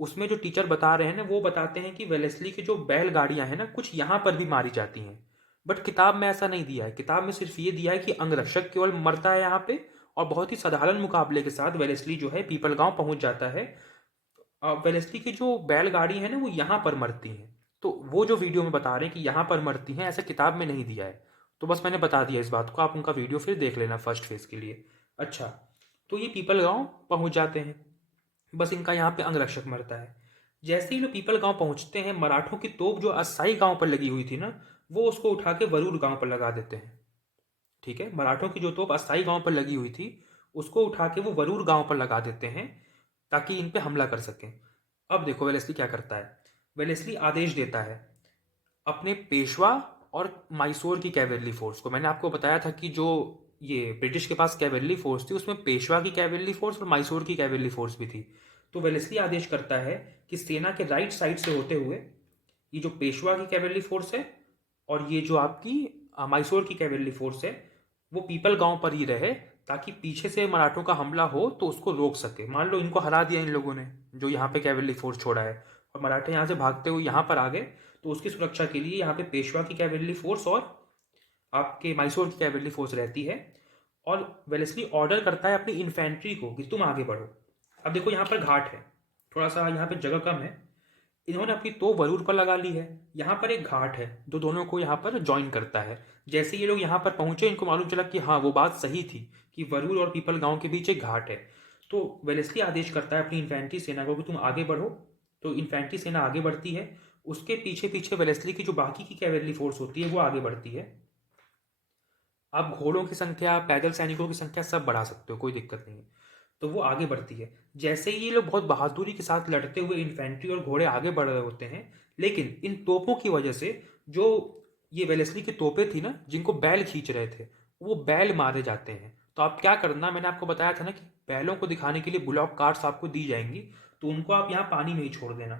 उसमें जो टीचर बता रहे हैं ना वो बताते हैं कि वेलेस्ली की जो बैलगाड़ियाँ हैं ना कुछ यहाँ पर भी मारी जाती हैं। बट किताब में ऐसा नहीं दिया है, किताब में सिर्फ ये दिया है कि अंगरक्षक केवल मरता है यहाँ पे और बहुत ही साधारण मुकाबले के साथ वेलेस्ली जो है पीपल गांव पहुंच जाता है। वेलेस्ली की जो बैलगाड़ी है ना वो यहाँ पर मरती हैं। तो वो जो वीडियो में बता रहे हैं कि यहाँ पर मरती हैं, ऐसा किताब में नहीं दिया है। तो बस मैंने बता दिया इस बात को, आप उनका वीडियो फिर देख लेना फर्स्ट फेज के लिए। अच्छा, तो ये पीपल गांव पहुंच जाते हैं। बस इनका यहाँ पे अंगरक्षक मरता है। जैसे ही लोग पीपल गांव पहुंचते हैं, मराठों की तोप जो असाई गांव पर लगी हुई थी ना, वो उसको उठा के वरूर गांव पर लगा देते हैं। ठीक है, मराठों की जो तोप असाई गांव पर लगी हुई थी, उसको उठा के वो वरूर गांव पर लगा देते हैं ताकि इन पे हमला कर सकें। अब देखो वेलेस्ली क्या करता है। वेलेस्ली आदेश देता है अपने पेशवा और मैसूर की कैवेलरी फोर्स को। मैंने आपको बताया था कि जो ये ब्रिटिश के पास कैवेलरी फोर्स थी, उसमें पेशवा की कैवेलरी फोर्स और मैसूर की कैवेलरी फोर्स भी थी। तो वेलेस्ली आदेश करता है कि सेना के राइट साइड से होते हुए ये जो पेशवा की कैवेलरी फोर्स है और ये जो आपकी मैसूर की कैवेलरी फोर्स है, वो पीपल गांव पर ही रहे ताकि पीछे से मराठों का हमला हो तो उसको रोक सके। मान लो इनको हरा दिया इन लोगों ने, जो यहाँ पे कैवेलरी फोर्स छोड़ा है, और मराठे यहाँ से भागते हुए यहाँ पर आ गए, तो उसकी सुरक्षा के लिए यहाँ पे पेशवा की कैवेलरी फोर्स और आपके मैसूर की कैवेलरी फोर्स रहती है। और वेलेस्ली ऑर्डर करता है अपनी इन्फेंट्री को कि तुम आगे बढ़ो। अब देखो यहाँ पर घाट है, थोड़ा सा यहाँ पे जगह कम है, इन्होंने अपनी तोप वरूर पर लगा ली है। यहाँ पर एक घाट है जो दोनों को यहाँ पर ज्वाइन करता है। जैसे ये लोग यहाँ पर पहुंचे, इनको मालूम चला कि हाँ वो बात सही थी कि वरूर और पीपल गांव के बीच एक घाट है। तो वेलेस्ली आदेश करता है अपनी इन्फेंट्री सेना को कि तुम आगे बढ़ो। तो इन्फेंट्री सेना आगे बढ़ती है, उसके पीछे पीछे वेलेस्ली की जो बाकी की कैवेलरी फोर्स होती है वो आगे बढ़ती है। आप घोड़ों की संख्या, पैदल सैनिकों की संख्या सब बढ़ा सकते हो, कोई दिक्कत नहीं है। तो वो आगे बढ़ती है। जैसे ही ये लोग बहुत बहादुरी के साथ लड़ते हुए इन्फेंट्री और घोड़े आगे बढ़ रहे होते हैं, लेकिन इन तोपों की वजह से जो ये वेलेस्ली की तोपें थी ना, जिनको बैल खींच रहे थे, वो बैल मारे जाते हैं। तो आप क्या करना, मैंने आपको बताया था ना कि बैलों को दिखाने के लिए ब्लॉक कार्ड्स आपको दी जाएंगी, तो उनको आप यहाँ पानी में ही छोड़ देना।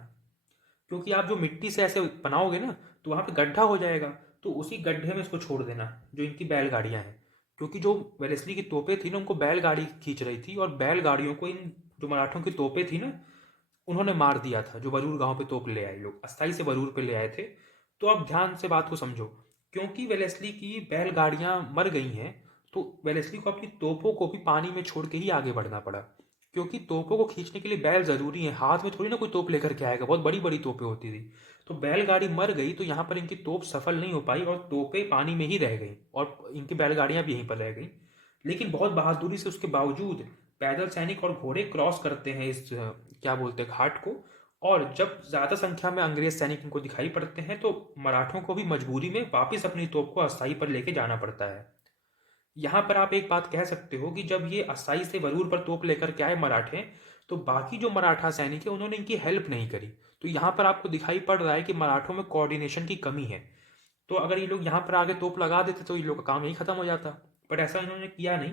क्योंकि आप जो मिट्टी से ऐसे बनाओगे ना, तो वहाँ पे गड्ढा हो जाएगा, तो उसी गड्ढे में इसको छोड़ देना जो इनकी बैलगाड़ियाँ हैं। क्योंकि जो वेलेस्ली की तोपें थी ना, उनको बैलगाड़ी खींच रही थी, और बैलगाड़ियों को इन जो मराठों की तोपें थी ना, उन्होंने मार दिया था। जो वरूर गांव पे तोप ले आए लोग, अस्थाई से वरूर पे ले आए थे। तो अब ध्यान से बात को समझो, क्योंकि वेलेस्ली की बैलगाड़ियां मर गई हैं, तो वेलेस्ली को अपनी तोपों को भी पानी में छोड़ के ही आगे बढ़ना पड़ा। क्योंकि तोपों को खींचने के लिए बैल जरूरी है, हाथ में थोड़ी ना कोई तोप लेकर के आएगा, बहुत बड़ी बड़ी तोपें होती थी। तो बैलगाड़ी मर गई, तो यहाँ पर इनकी तोप सफल नहीं हो पाई और तोपें पानी में ही रह गई, और इनकी बैलगाड़ियां भी यहीं पर रह गई। लेकिन बहुत बहादुरी से उसके बावजूद पैदल सैनिक और घोड़े क्रॉस करते हैं इस क्या बोलते हैं घाट को। और जब ज्यादा संख्या में अंग्रेज सैनिक इनको दिखाई पड़ते हैं, तो मराठों को भी मजबूरी में वापस अपनी तोप को अस्थाई पर लेके जाना पड़ता है। यहाँ पर आप एक बात कह सकते हो कि जब ये असाई से वरूर पर तोप लेकर के आए मराठे, तो बाकी जो मराठा सैनिक है उन्होंने इनकी हेल्प नहीं करी। तो यहाँ पर आपको दिखाई पड़ रहा है कि मराठों में कोऑर्डिनेशन की कमी है। तो अगर ये लोग यहाँ पर आगे तोप लगा देते तो ये लोग का काम यही खत्म हो जाता, बट ऐसा इन्होंने किया नहीं।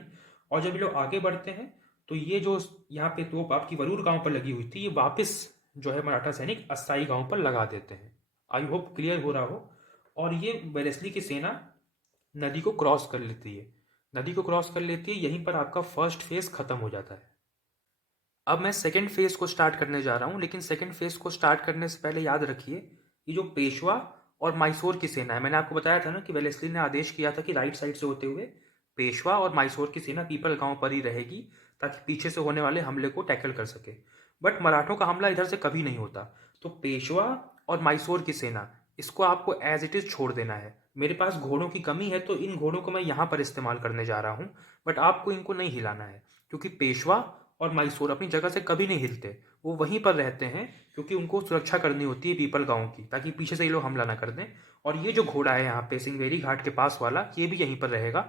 और जब ये लोग आगे बढ़ते हैं, तो ये जो यहाँ पे तोप आपकी वरूर गांव पर लगी हुई थी, ये वापस जो है मराठा सैनिक अस्थाई गांव पर लगा देते हैं। आई होप क्लियर हो रहा हो। और ये वेलेस्ली की सेना नदी को क्रॉस कर लेती है। नदी को क्रॉस कर लेती है, यहीं पर आपका फर्स्ट फेज खत्म हो जाता है। अब मैं सेकंड फेज को स्टार्ट करने जा रहा हूँ, लेकिन सेकंड फेज को स्टार्ट करने से पहले याद रखिए, ये जो पेशवा और मैसूर की सेना है, मैंने आपको बताया था ना कि वेलेस्ली ने आदेश किया था कि राइट साइड से होते हुए पेशवा और मैसूर की सेना पीपल गांव पर ही रहेगी ताकि पीछे से होने वाले हमले को टैकल कर सके। बट मराठों का हमला इधर से कभी नहीं होता। तो पेशवा और मैसूर की सेना, इसको आपको एज इट इज छोड़ देना है। मेरे पास घोड़ों की कमी है, तो इन घोड़ों को मैं यहाँ पर इस्तेमाल करने जा रहा हूँ, बट आपको इनको नहीं हिलाना है। क्योंकि पेशवा और मैसूर अपनी जगह से कभी नहीं हिलते, वो वहीं पर रहते हैं, क्योंकि उनको सुरक्षा करनी होती है पीपल गांव की, ताकि पीछे से ये लोग हमला ना कर दें। और ये जो घोड़ा है यहाँ पे सिंगवेरी घाट के पास वाला, ये भी यहीं पर रहेगा,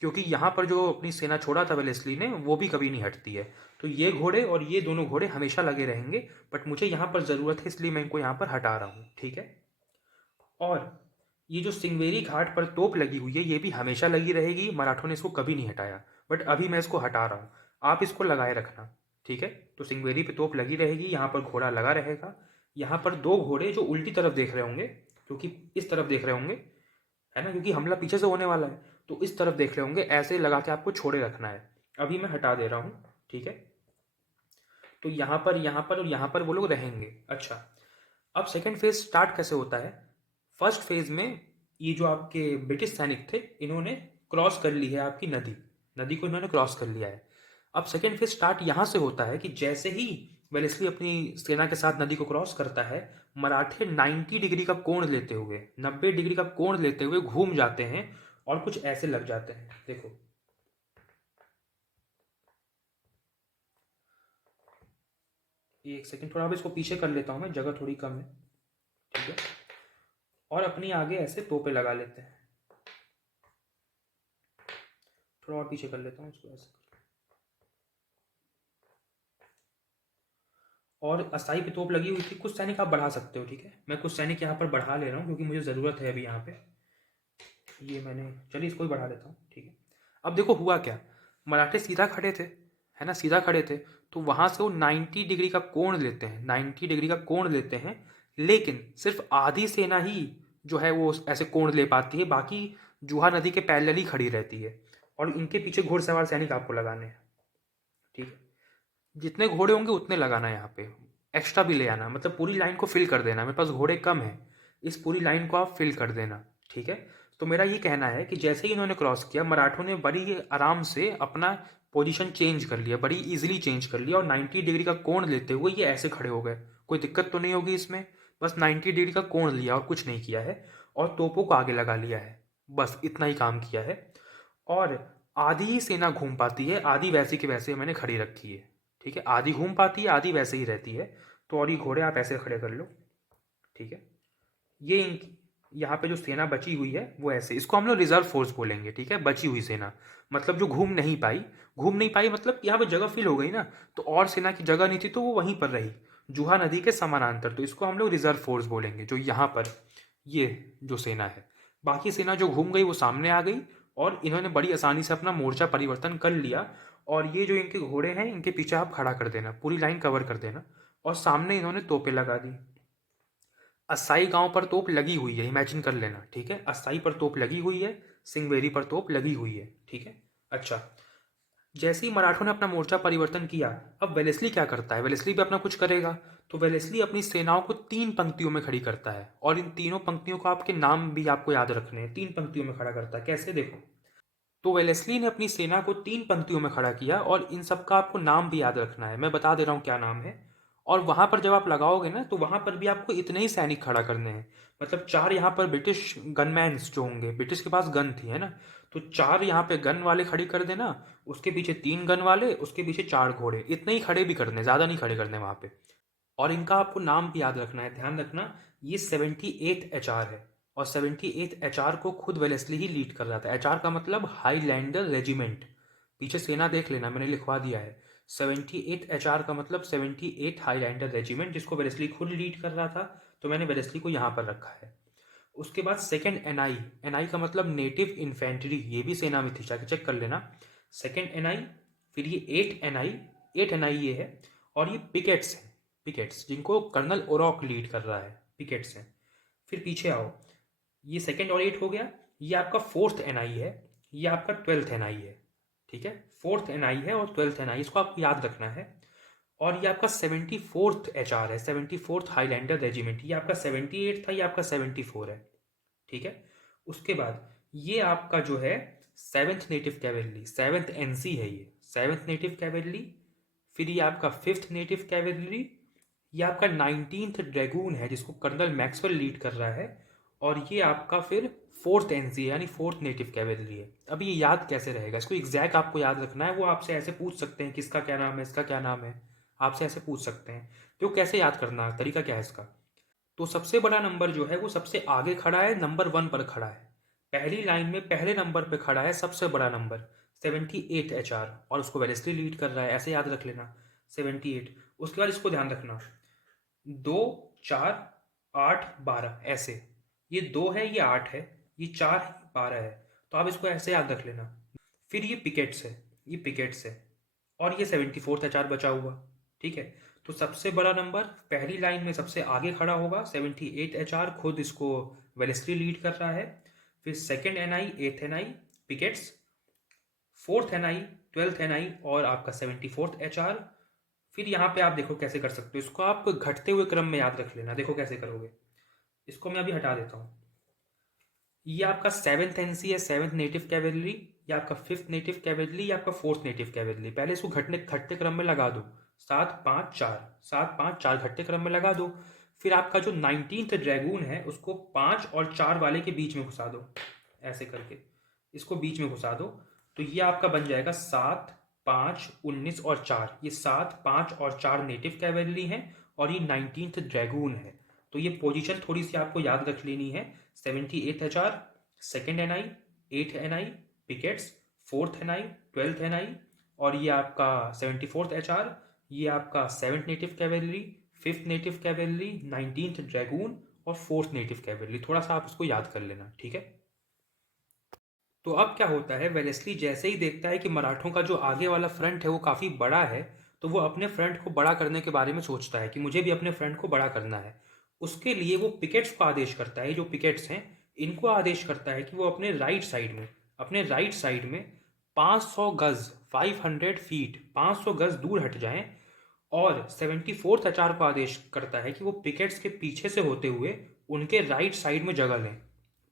क्योंकि यहाँ पर जो अपनी सेना छोड़ा था वेलेस्ली ने, वो भी कभी नहीं हटती है। तो ये घोड़े और ये दोनों घोड़े हमेशा लगे रहेंगे, बट मुझे यहाँ पर ज़रूरत है, इसलिए मैं इनको यहाँ पर हटा रहा हूँ। ठीक है। और ये जो सिंगवेरी घाट पर तोप लगी हुई है, ये भी हमेशा लगी रहेगी, मराठों ने इसको कभी नहीं हटाया, बट अभी मैं इसको हटा रहा हूँ। आप इसको लगाए रखना। ठीक है। तो सिंगवेरी पे तोप लगी रहेगी, यहाँ पर घोड़ा लगा रहेगा। यहाँ पर दो घोड़े जो उल्टी तरफ देख रहे होंगे, क्योंकि इस तरफ देख रहे होंगे, है ना, क्योंकि हमला पीछे से होने वाला है, तो इस तरफ देख रहे होंगे, ऐसे लगा के आपको छोड़े रखना है। अभी मैं हटा दे रहा हूँ। ठीक है। तो यहाँ पर और यहाँ पर वो लोग रहेंगे। अच्छा, अब सेकेंड फेज स्टार्ट कैसे होता है। फर्स्ट फेज में ये जो आपके ब्रिटिश सैनिक थे, इन्होंने क्रॉस कर ली है आपकी नदी, नदी को इन्होंने क्रॉस कर लिया है। अब सेकेंड फेज स्टार्ट यहां से होता है कि जैसे ही वेलेस्ली अपनी सेना के साथ नदी को क्रॉस करता है, मराठे 90 डिग्री का कोण लेते हुए, 90 डिग्री का कोण लेते हुए घूम जाते हैं और कुछ ऐसे लग जाते हैं। देखो, एक सेकंड, थोड़ा अब इसको पीछे कर लेता हूँ मैं, जगह थोड़ी कम है। ठीक है, और अपनी आगे ऐसे तोपे लगा लेते हैं। थोड़ा और पीछे कर लेता हूँ इसको ऐसे। और अस्थाई पे तोप लगी हुई थी, कुछ सैनिक आप बढ़ा सकते हो। ठीक है, मैं कुछ सैनिक यहाँ पर बढ़ा ले रहा हूँ क्योंकि मुझे ज़रूरत है अभी यहाँ पे। ये मैंने, चलिए इसको ही बढ़ा लेता हूँ। ठीक है, अब देखो हुआ क्या, मराठे सीधा खड़े थे, है ना, सीधा खड़े थे, तो वहाँ से वो 90 डिग्री का कोण लेते हैं, 90 डिग्री का कोण लेते हैं, लेकिन सिर्फ आधी सेना ही जो है वो ऐसे कोण ले पाती है, बाकी जुहा नदी के पैरेलल ही खड़ी रहती है। और इनके पीछे घुड़सवार सैनिक आपको लगाने हैं। ठीक है, जितने घोड़े होंगे उतने लगाना है यहाँ पे, एक्स्ट्रा भी ले आना, मतलब पूरी लाइन को फिल कर देना। मेरे पास घोड़े कम है, इस पूरी लाइन को आप फिल कर देना। ठीक है, तो मेरा ये कहना है कि जैसे ही इन्होंने क्रॉस किया, मराठों ने बड़ी आराम से अपना पोजीशन चेंज कर लिया, बड़ी इजीली चेंज कर लिया, और 90 डिग्री का कोण लेते हुए ये ऐसे खड़े हो गए। कोई दिक्कत तो नहीं होगी इसमें, बस 90 डिग्री का कोण लिया और कुछ नहीं किया है, और तोपों को आगे लगा लिया है, बस इतना ही काम किया है। और आधी ही सेना घूम पाती है, आधी वैसी की वैसे मैंने खड़ी रखी है। ठीक है, आधी घूम पाती है, आधी वैसे ही रहती है। तो और ये घोड़े आप ऐसे खड़े कर लो। ठीक है, ये यहाँ पे जो सेना बची हुई है वो ऐसे, इसको हम लोग रिजर्व फोर्स बोलेंगे। ठीक है, बची हुई सेना मतलब जो घूम नहीं पाई, घूम नहीं पाई मतलब यहाँ पे जगह फिल हो गई ना, तो और सेना की जगह नहीं थी तो वो वहीं पर रही, जुहा नदी के समानांतर, तो इसको हम लोग रिजर्व फोर्स बोलेंगे। जो यहाँ पर ये जो सेना है, बाकी सेना जो घूम गई वो सामने आ गई, और इन्होंने बड़ी आसानी से अपना मोर्चा परिवर्तन कर लिया। और ये जो इनके घोड़े हैं, इनके पीछे आप खड़ा कर देना, पूरी लाइन कवर कर देना, और सामने इन्होंने तोपें लगा दी। असाई गांव पर तोप लगी हुई है, इमेजिन कर लेना। ठीक है, असाई पर तोप लगी हुई है, सिंगवेरी पर तोप लगी हुई है। ठीक है, अच्छा, जैसे ही मराठों ने अपना मोर्चा परिवर्तन किया, अब वेलेस्ली क्या करता है, वेलेस्ली भी अपना कुछ करेगा। तो वेलेस्ली अपनी सेनाओं को 3 पंक्तियों में खड़ी करता है, और इन तीनों पंक्तियों को आपके नाम भी आपको याद रखने हैं। 3 पंक्तियों में खड़ा करता है, कैसे देखो। तो वेलेस्ली ने अपनी सेना को 3 पंक्तियों में खड़ा किया, और इन सब का आपको नाम भी याद रखना है, मैं बता दे रहा हूँ क्या नाम है। और वहां पर जब आप लगाओगे ना, तो वहां पर भी आपको इतने ही सैनिक खड़ा करने हैं, मतलब 4 यहाँ पर ब्रिटिश गनमैन्स जो होंगे, ब्रिटिश के पास गन थी, है ना, तो 4 यहाँ पे गन वाले खड़ी कर देना, उसके पीछे 3 गन वाले, उसके पीछे 4 घोड़े, इतने ही खड़े भी करने, ज़्यादा नहीं खड़े करने वहां पे। और इनका आपको नाम भी याद रखना है, ध्यान रखना, ये 78th HR है, और 78th HR को खुद वेलेस्ली ही लीड कर रहा था। HR का मतलब हाईलैंडर रेजिमेंट, पीछे सेना देख लेना, मैंने लिखवा दिया है। 78th HR का मतलब 78 हाईलैंडर रेजिमेंट, जिसको वेलेस्ली खुद लीड कर रहा था, तो मैंने वेलेस्ली को यहाँ पर रखा है। उसके बाद सेकेंड एनआई, एनआई का मतलब नेटिव इन्फेंट्री, ये भी सेना में थी, जाके चेक कर लेना। सेकेंड एनआई, फिर ये 8 एनआई, 8 एनआई ये है, और ये पिकेट्स हैं, पिकेट्स जिनको कर्नल ओरॉक लीड कर रहा है, पिकेट्स हैं। फिर पीछे आओ, ये सेकेंड और 8 हो गया, ये आपका 4th एनआई है, ये आपका 12th एनआई है। ठीक है, 4th एनआई है और 12th एनआई, इसको आपको याद रखना है। और ये आपका 74th HR है, 74th हाईलैंडर रेजिमेंट, ये आपका 78 था, ये आपका 74 है। ठीक है, उसके बाद ये आपका जो है 7th native cavalry, 7th NC है, ये 7th नेटिव कैवेलरी। फिर ये आपका 5th नेटिव कैवेलरी, ये आपका 19th ड्रैगून है, जिसको कर्नल मैक्सवेल लीड कर रहा है। और ये आपका फिर 4th NC यानी 4th नेटिव कैवेलरी है। अब ये याद कैसे रहेगा, इसको एग्जैक्ट आपको याद रखना है, वो आपसे ऐसे पूछ सकते हैं किसका क्या नाम है, इसका क्या नाम है, आपसे ऐसे पूछ सकते हैं। तो कैसे याद करना, तरीका क्या है इसका। तो सबसे बड़ा नंबर जो है वो सबसे आगे खड़ा है, नंबर 1 पर खड़ा है, पहली लाइन में पहले नंबर पे खड़ा है सबसे बड़ा नंबर, 78HR, और उसको वेलेस्ली लीड कर रहा है, ऐसे याद रख लेना 78। उसके बाद इसको ध्यान रखना, 2, 4, 8, 12 ऐसे, ये 2 है, ये 8 है, ये 4 है, 12 है, तो आप इसको ऐसे याद रख लेना। फिर ये पिकेट्स है, ये पिकेट्स है, और ये 74th HR बचा हुआ। ठीक है, तो सबसे बड़ा नंबर पहली लाइन में सबसे आगे खड़ा होगा, 78HR, खुद इसको वेलेस्ली लीड कर रहा है। फिर second NI, 8th NI, pickets, 4th NI, 12th NI, और आपका 74th HR। फिर यहाँ पे आप देखो कैसे कर सकते हो, इसको आप घटते हुए क्रम में याद रख लेना, देखो कैसे करोगे। इसको मैं अभी हटा देता हूँ। ये आपका 7th NC है, 7th नेटिव कैवेलरी, ये आपका 5th नेटिव कैवेलरी, ये आपका 4th नेटिव कैवेलरी। पहले इसको घटने घटते क्रम में लगा दो, 7, 5, 4, 7, 5, 4 घटते क्रम में लगा दो। फिर आपका जो 19th ड्रैगून है, उसको 5 और 4 वाले के बीच में घुसा दो, ऐसे करके इसको बीच में घुसा दो। तो ये आपका बन जाएगा 7, 5, 19 और 4, ये 7, 5 और 4 नेटिव कैवेलरी हैं और ये 19th ड्रैगून है। तो ये पोजीशन थोड़ी सी आपको याद रख लेनी है। 78th HR, 2nd NI, 8th NI pickets, 4th NI, 12th NI और ये आपका 74th एचआर, ये आपका 7th native cavalry, 5th native cavalry, 19th dragoon और 4th नेटिव कैवेलरी। थोड़ा सा आप इसको याद कर लेना, ठीक है। तो अब क्या होता है, वेलेस्ली जैसे ही देखता है कि मराठों का जो आगे वाला फ्रंट है वो काफ़ी बड़ा है, तो वो अपने फ्रंट को बड़ा करने के बारे में सोचता है कि मुझे भी अपने फ्रंट को बड़ा करना है। उसके लिए वो पिकेट्स को आदेश करता है, जो पिकेट्स हैं इनको आदेश करता है कि वो अपने राइट साइड में 500 गज, 500 फीट, 500 गज दूर हट जाएं। और 74th एचआर को आदेश करता है कि वो पिकेट्स के पीछे से होते हुए उनके राइट साइड में जगह लें,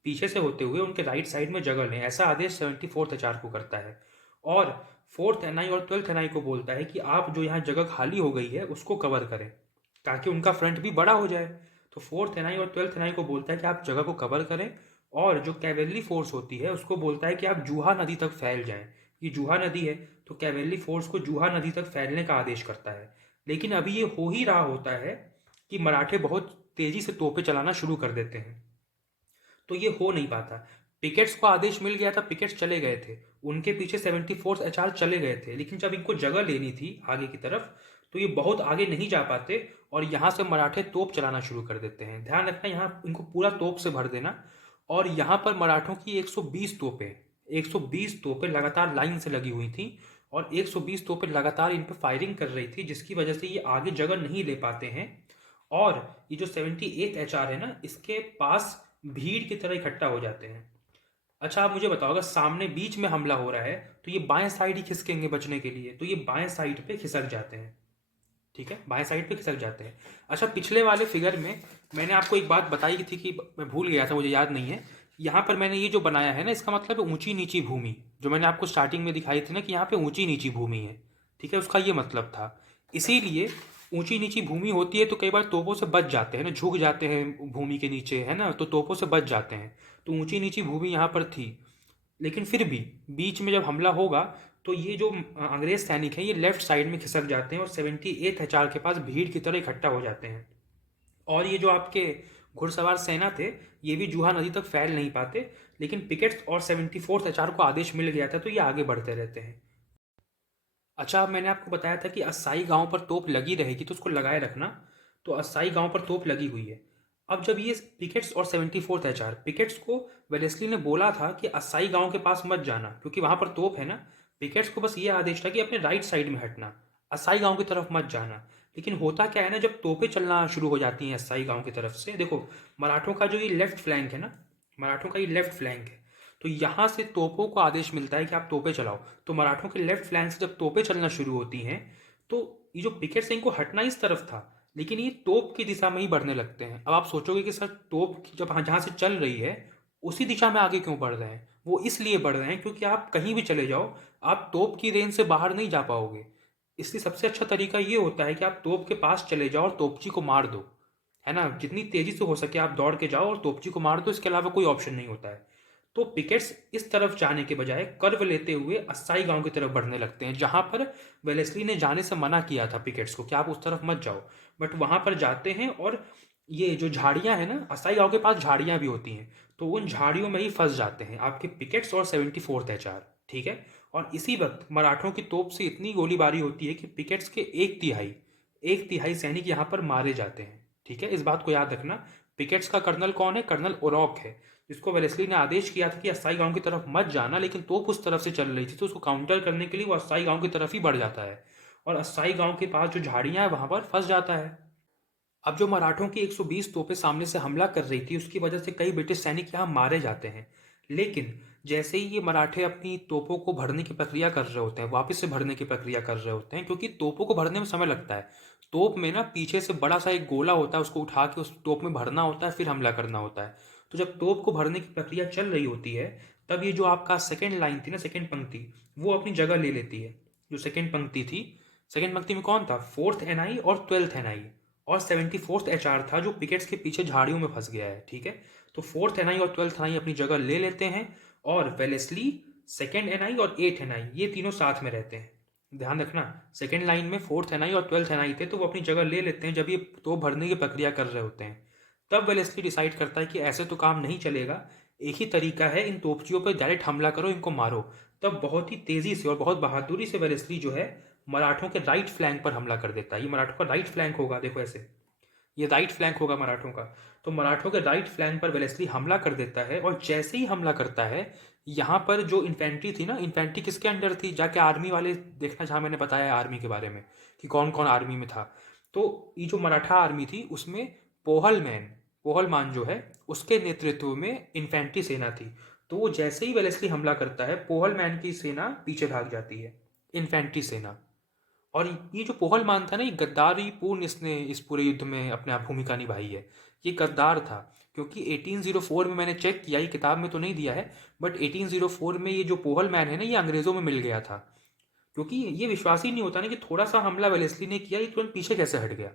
पीछे से होते हुए उनके राइट साइड में जगह लें। ऐसा आदेश 74th एचआर को करता है। और 4th एनआई और 12th एनआई को बोलता है कि आप जो यहाँ जगह खाली हो गई है उसको कवर करें, ताकि उनका फ्रंट भी बड़ा हो जाए। तो 4th एनआई और 12th एनआई को बोलता है कि आप जगह को कवर करें, और जो कैवेलरी फोर्स होती है उसको बोलता है कि आप जूहा नदी तक फैल जाएं। ये जूहा नदी है, तो कैवेलरी फोर्स को जूहा नदी तक फैलने का आदेश करता है। लेकिन अभी ये हो ही रहा होता है कि मराठे बहुत तेजी से तोपें चलाना शुरू कर देते हैं, तो ये हो नहीं पाता। पिकेट्स को आदेश मिल गया था, पिकेट्स चले गए थे, उनके पीछे 74th एचआर चले गए थे, लेकिन जब इनको जगह लेनी थी आगे की तरफ तो ये बहुत आगे नहीं जा पाते और यहाँ से मराठे तोप चलाना शुरू कर देते हैं। ध्यान रखना, यहाँ इनको पूरा तोप से भर देना। और यहाँ पर मराठों की 120 तोपें लगातार लाइन से लगी हुई थी और 120 तोपें लगातार इन पर फायरिंग कर रही थी, जिसकी वजह से ये आगे जगह नहीं ले पाते हैं। और ये जो 78th एचआर है ना, इसके पास भीड़ की तरह इकट्ठा हो जाते हैं। अच्छा, आप मुझे बताओ, अगर सामने बीच में हमला हो रहा है तो ये बाएं साइड ही खिसकेंगे बचने के लिए, तो ये बाएं साइड पे खिसक जाते हैं, ठीक है, बाएं साइड पे खिसक जाते हैं। अच्छा, पिछले वाले फिगर में मैंने आपको एक बात बताई थी कि मैं भूल गया था, मुझे याद नहीं है। यहाँ पर मैंने ये जो बनाया है ना, इसका मतलब है ऊंची नीची भूमि, जो मैंने आपको स्टार्टिंग में दिखाई थी ना कि यहाँ पे ऊंची नीची भूमि है, ठीक है, उसका ये मतलब था। इसीलिए ऊंची नीची भूमि होती है तो कई बार तोपों से बच जाते हैं ना, झुक जाते हैं भूमि के नीचे, है ना, तो तोपों से बच जाते हैं। तो ऊंची नीची भूमि यहाँ पर थी, लेकिन फिर भी बीच में जब हमला होगा तो ये जो अंग्रेज सैनिक हैं ये लेफ्ट साइड में खिसक जाते हैं और 78th एचआर के पास भीड़ की तरह इकट्ठा हो जाते हैं। और ये जो आपके घुड़सवार सेना थे ये भी जूहा नदी तक फैल नहीं पाते, लेकिन पिकेट्स और 74th एचआर को आदेश मिल गया था तो ये आगे बढ़ते रहते हैं। अच्छा, अब मैंने आपको बताया था कि असाई गांव पर तोप लगी रहेगी तो उसको लगाए रखना। तो असाई गांव पर तोप लगी हुई है। अब जब ये पिकेट्स और 74th एचआर, पिकेट्स को वेलेस्ली ने बोला था कि असाई गांव के पास मत जाना क्योंकि वहां पर तोप है ना। पिकेट्स को बस ये आदेश था कि अपने राइट साइड में हटना, असाई गांव की तरफ मत जाना। लेकिन होता क्या है ना, जब तोपें चलना शुरू हो जाती हैं असाई गांव की तरफ से, देखो मराठों का जो ये लेफ्ट फ्लैंक है ना, मराठों का ये लेफ्ट फ्लैंक है, तो यहाँ से तोपों को आदेश मिलता है कि आप तोपें चलाओ। तो मराठों के लेफ्ट फ्लैंक से जब तोपें चलना शुरू होती हैं तो ये जो पिकेट्स हैं इनको हटना इस तरफ था, लेकिन ये तोप की दिशा में ही बढ़ने लगते हैं। अब आप सोचोगे कि सर तोप जब जहाँ से चल रही है उसी दिशा में आगे क्यों बढ़ रहे हैं? वो इसलिए बढ़ रहे हैं क्योंकि आप कहीं भी चले जाओ आप तोप की रेंज से बाहर नहीं जा पाओगे। इसलिए सबसे अच्छा तरीका ये होता है कि आप तोप के पास चले जाओ और तोपची को मार दो, है ना, जितनी तेजी से हो सके आप दौड़ के जाओ और तोपची को मार दो, इसके अलावा कोई ऑप्शन नहीं होता है। तो पिकेट्स इस तरफ जाने के बजाय कर्व लेते हुए असाई गांव की तरफ बढ़ने लगते हैं, जहां पर वेलेस्ली ने जाने से मना किया था पिकेट्स को कि आप उस तरफ मत जाओ, बट वहां पर जाते हैं। और ये जो झाड़ियां हैं ना, असाई गांव के पास झाड़ियां भी होती हैं, तो उन झाड़ियों में ही फंस जाते हैं आपके पिकेट्स और 74th एचआर, ठीक है। और इसी वक्त मराठों की तोप से इतनी गोलीबारी होती है कि पिकेट्स के एक तिहाई सैनिक यहाँ पर मारे जाते हैं, ठीक है, इस बात को याद रखना। पिकेट्स का कर्नल कौन है? कर्नल ओरॉक है, जिसको वेलेस्ली ने आदेश किया था कि असाई गांव की तरफ मत जाना, लेकिन तोप उस तरफ से चल रही थी तो उसको काउंटर करने के लिए वो असाई गांव की तरफ ही बढ़ जाता है और असाई गांव के पास जो झाड़ियां हैं वहां पर फंस जाता है। अब जो मराठों की 120 तोपें सामने से हमला कर रही थी उसकी वजह से कई ब्रिटिश सैनिक यहाँ मारे जाते हैं। लेकिन जैसे ही ये मराठे अपनी तोपों को भरने की प्रक्रिया कर रहे होते हैं, वापस से भरने की प्रक्रिया कर रहे होते हैं, क्योंकि तोपों को भरने में समय लगता है। तोप में ना पीछे से बड़ा सा एक गोला होता है, उसको उठा के उस तोप में भरना होता है, फिर हमला करना होता है। तो जब तोप को भरने की प्रक्रिया चल रही होती है तब ये जो आपका सेकेंड लाइन थी ना, सेकेंड पंक्ति, वो अपनी जगह ले लेती है। जो सेकेंड पंक्ति थी, सेकेंड पंक्ति में कौन था? 4th एनआई और 12th एनआई और 74th एचआर था जो पिकेट्स के पीछे झाड़ियों में फंस गया है, ठीक है। तो 4th एनआई और 12th एनआई अपनी जगह ले लेते हैं और वेलेस्ली, 2nd एनआई और 8th एनआई ये तीनों साथ में रहते हैं। ध्यान रखना, सेकेंड लाइन में 4th एनआई और 12th एनआई थे, तो वो अपनी जगह ले लेते हैं जब ये तो भरने की प्रक्रिया कर रहे होते हैं। तब वेलेस्ली डिसाइड करता है कि ऐसे तो काम नहीं चलेगा, एक ही तरीका है, इन तोपचियों पर डायरेक्ट हमला करो, इनको मारो। तब बहुत ही तेजी से और बहुत बहादुरी से वेलेस्ली जो है मराठों के राइट फ्लैंक पर हमला कर देता है। ये मराठों का राइट फ्लैंक होगा, देखो ऐसे, ये राइट फ्लैंक होगा मराठों का। तो मराठों के राइट फ्लैंक पर वेलेस्ली हमला कर देता है, और जैसे ही हमला करता है, यहाँ पर जो इन्फेंट्री थी ना, इन्फेंट्री किसके अंडर थी, जाके आर्मी वाले देखना, जहाँ मैंने बताया आर्मी के बारे में कि कौन कौन आर्मी में था। तो ये जो मराठा आर्मी थी उसमें पोहलमान जो है उसके नेतृत्व में इन्फेंट्री सेना थी। तो वो जैसे ही वेलेस्ली हमला करता है, पोहलमैन की सेना पीछे भाग जाती है, इन्फेंट्री सेना। और ये जो पोहलमान था ना, ये गद्दारी पूर्ण इसने इस पूरे युद्ध में अपने आप भूमिका निभाई है। ये गद्दार था, क्योंकि 1804 में मैंने चेक किया, ये किताब में तो नहीं दिया है, बट 1804 में ये जो पोहलमैन है ना, ये अंग्रेज़ों में मिल गया था। क्योंकि ये विश्वास ही नहीं होता ना कि थोड़ा सा हमला वेलेस्ली ने किया, ये तुरंत पीछे कैसे हट गया,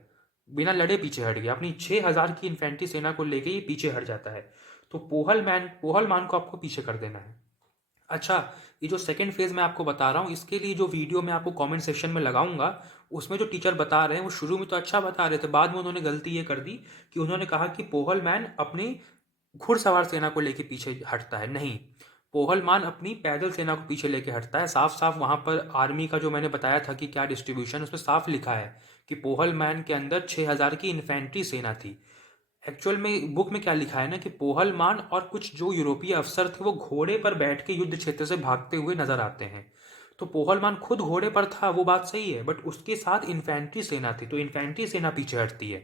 बिना लड़े पीछे हट गया, अपनी 6000 की इन्फेंट्री सेना को लेके ये पीछे हट जाता है। तो पोहलमान को आपको पीछे कर देना है। अच्छा, ये जो सेकंड फेज़ मैं आपको बता रहा हूँ, इसके लिए जो वीडियो मैं आपको कमेंट सेक्शन में लगाऊंगा, उसमें जो टीचर बता रहे हैं वो शुरू में तो अच्छा बता रहे थे, बाद में उन्होंने गलती ये कर दी कि उन्होंने कहा कि पोहलमैन अपनी घुड़सवार सेना को लेके पीछे हटता है। नहीं, पोहलमान अपनी पैदल सेना को पीछे लेके हटता है। साफ साफ वहाँ पर आर्मी का जो मैंने बताया था कि क्या डिस्ट्रीब्यूशन, उसमें साफ लिखा है कि पोहलमैन के अंदर 6000 की इन्फेंट्री सेना थी। एक्चुअल में बुक में क्या लिखा है ना कि पोहलमान और कुछ जो यूरोपीय अफसर थे वो घोड़े पर बैठ के युद्ध क्षेत्र से भागते हुए नजर आते हैं। तो पोहलमान खुद घोड़े पर था, वो बात सही है, बट उसके साथ इन्फेंट्री सेना थी, तो इन्फेंट्री सेना पीछे हटती है,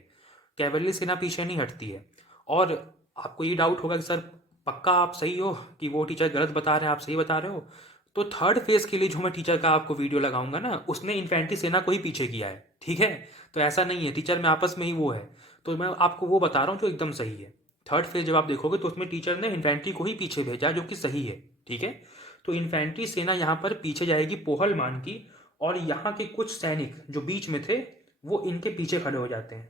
कैवलरी सेना पीछे नहीं हटती है। और आपको ये डाउट होगा कि सर पक्का आप सही हो कि वो टीचर गलत बता रहे हैं, आप सही बता रहे हो? तो थर्ड फेज के लिए जो मैं टीचर का आपको वीडियो लगाऊंगा ना, उसने इन्फेंट्री सेना को ही पीछे किया है, ठीक है? तो ऐसा नहीं है, टीचर में आपस में ही वो है। तो मैं आपको वो बता रहा हूँ जो एकदम सही है। थर्ड फेज जब आप देखोगे तो उसमें टीचर ने इन्फेंट्री को ही पीछे भेजा, जो कि सही है, ठीक है? तो इन्फेंट्री सेना यहाँ पर पीछे जाएगी पोहलमान की, और यहाँ के कुछ सैनिक जो बीच में थे वो इनके पीछे खड़े हो जाते हैं।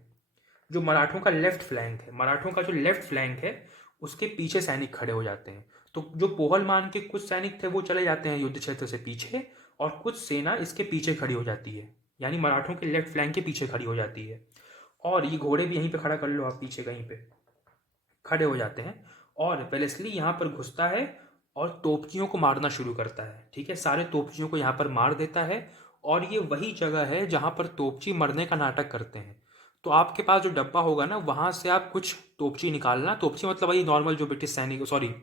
जो मराठों का लेफ्ट फ्लैंक है, मराठों का जो लेफ्ट फ्लैंक है उसके पीछे सैनिक खड़े हो जाते हैं। तो जो पोहलमान के कुछ सैनिक थे वो चले जाते हैं युद्ध क्षेत्र से पीछे, और कुछ सेना इसके पीछे खड़ी हो जाती है, यानी मराठों के लेफ्ट फ्लैंक के पीछे खड़ी हो जाती है। और ये घोड़े भी यहीं पे खड़ा कर लो आप, पीछे कहीं पे खड़े हो जाते हैं। और वेलेस्ली यहाँ पर घुसता है और तोपचियों को मारना शुरू करता है, ठीक है? सारे तोपचियों को यहाँ पर मार देता है, और ये वही जगह है जहाँ पर तोपची मरने का नाटक करते हैं। तो आपके पास जो डब्बा होगा ना, वहाँ से आप कुछ तोपची निकालना, तोपची मतलब वही नॉर्मल जो ब्रिटिश सैनिक, सॉरी,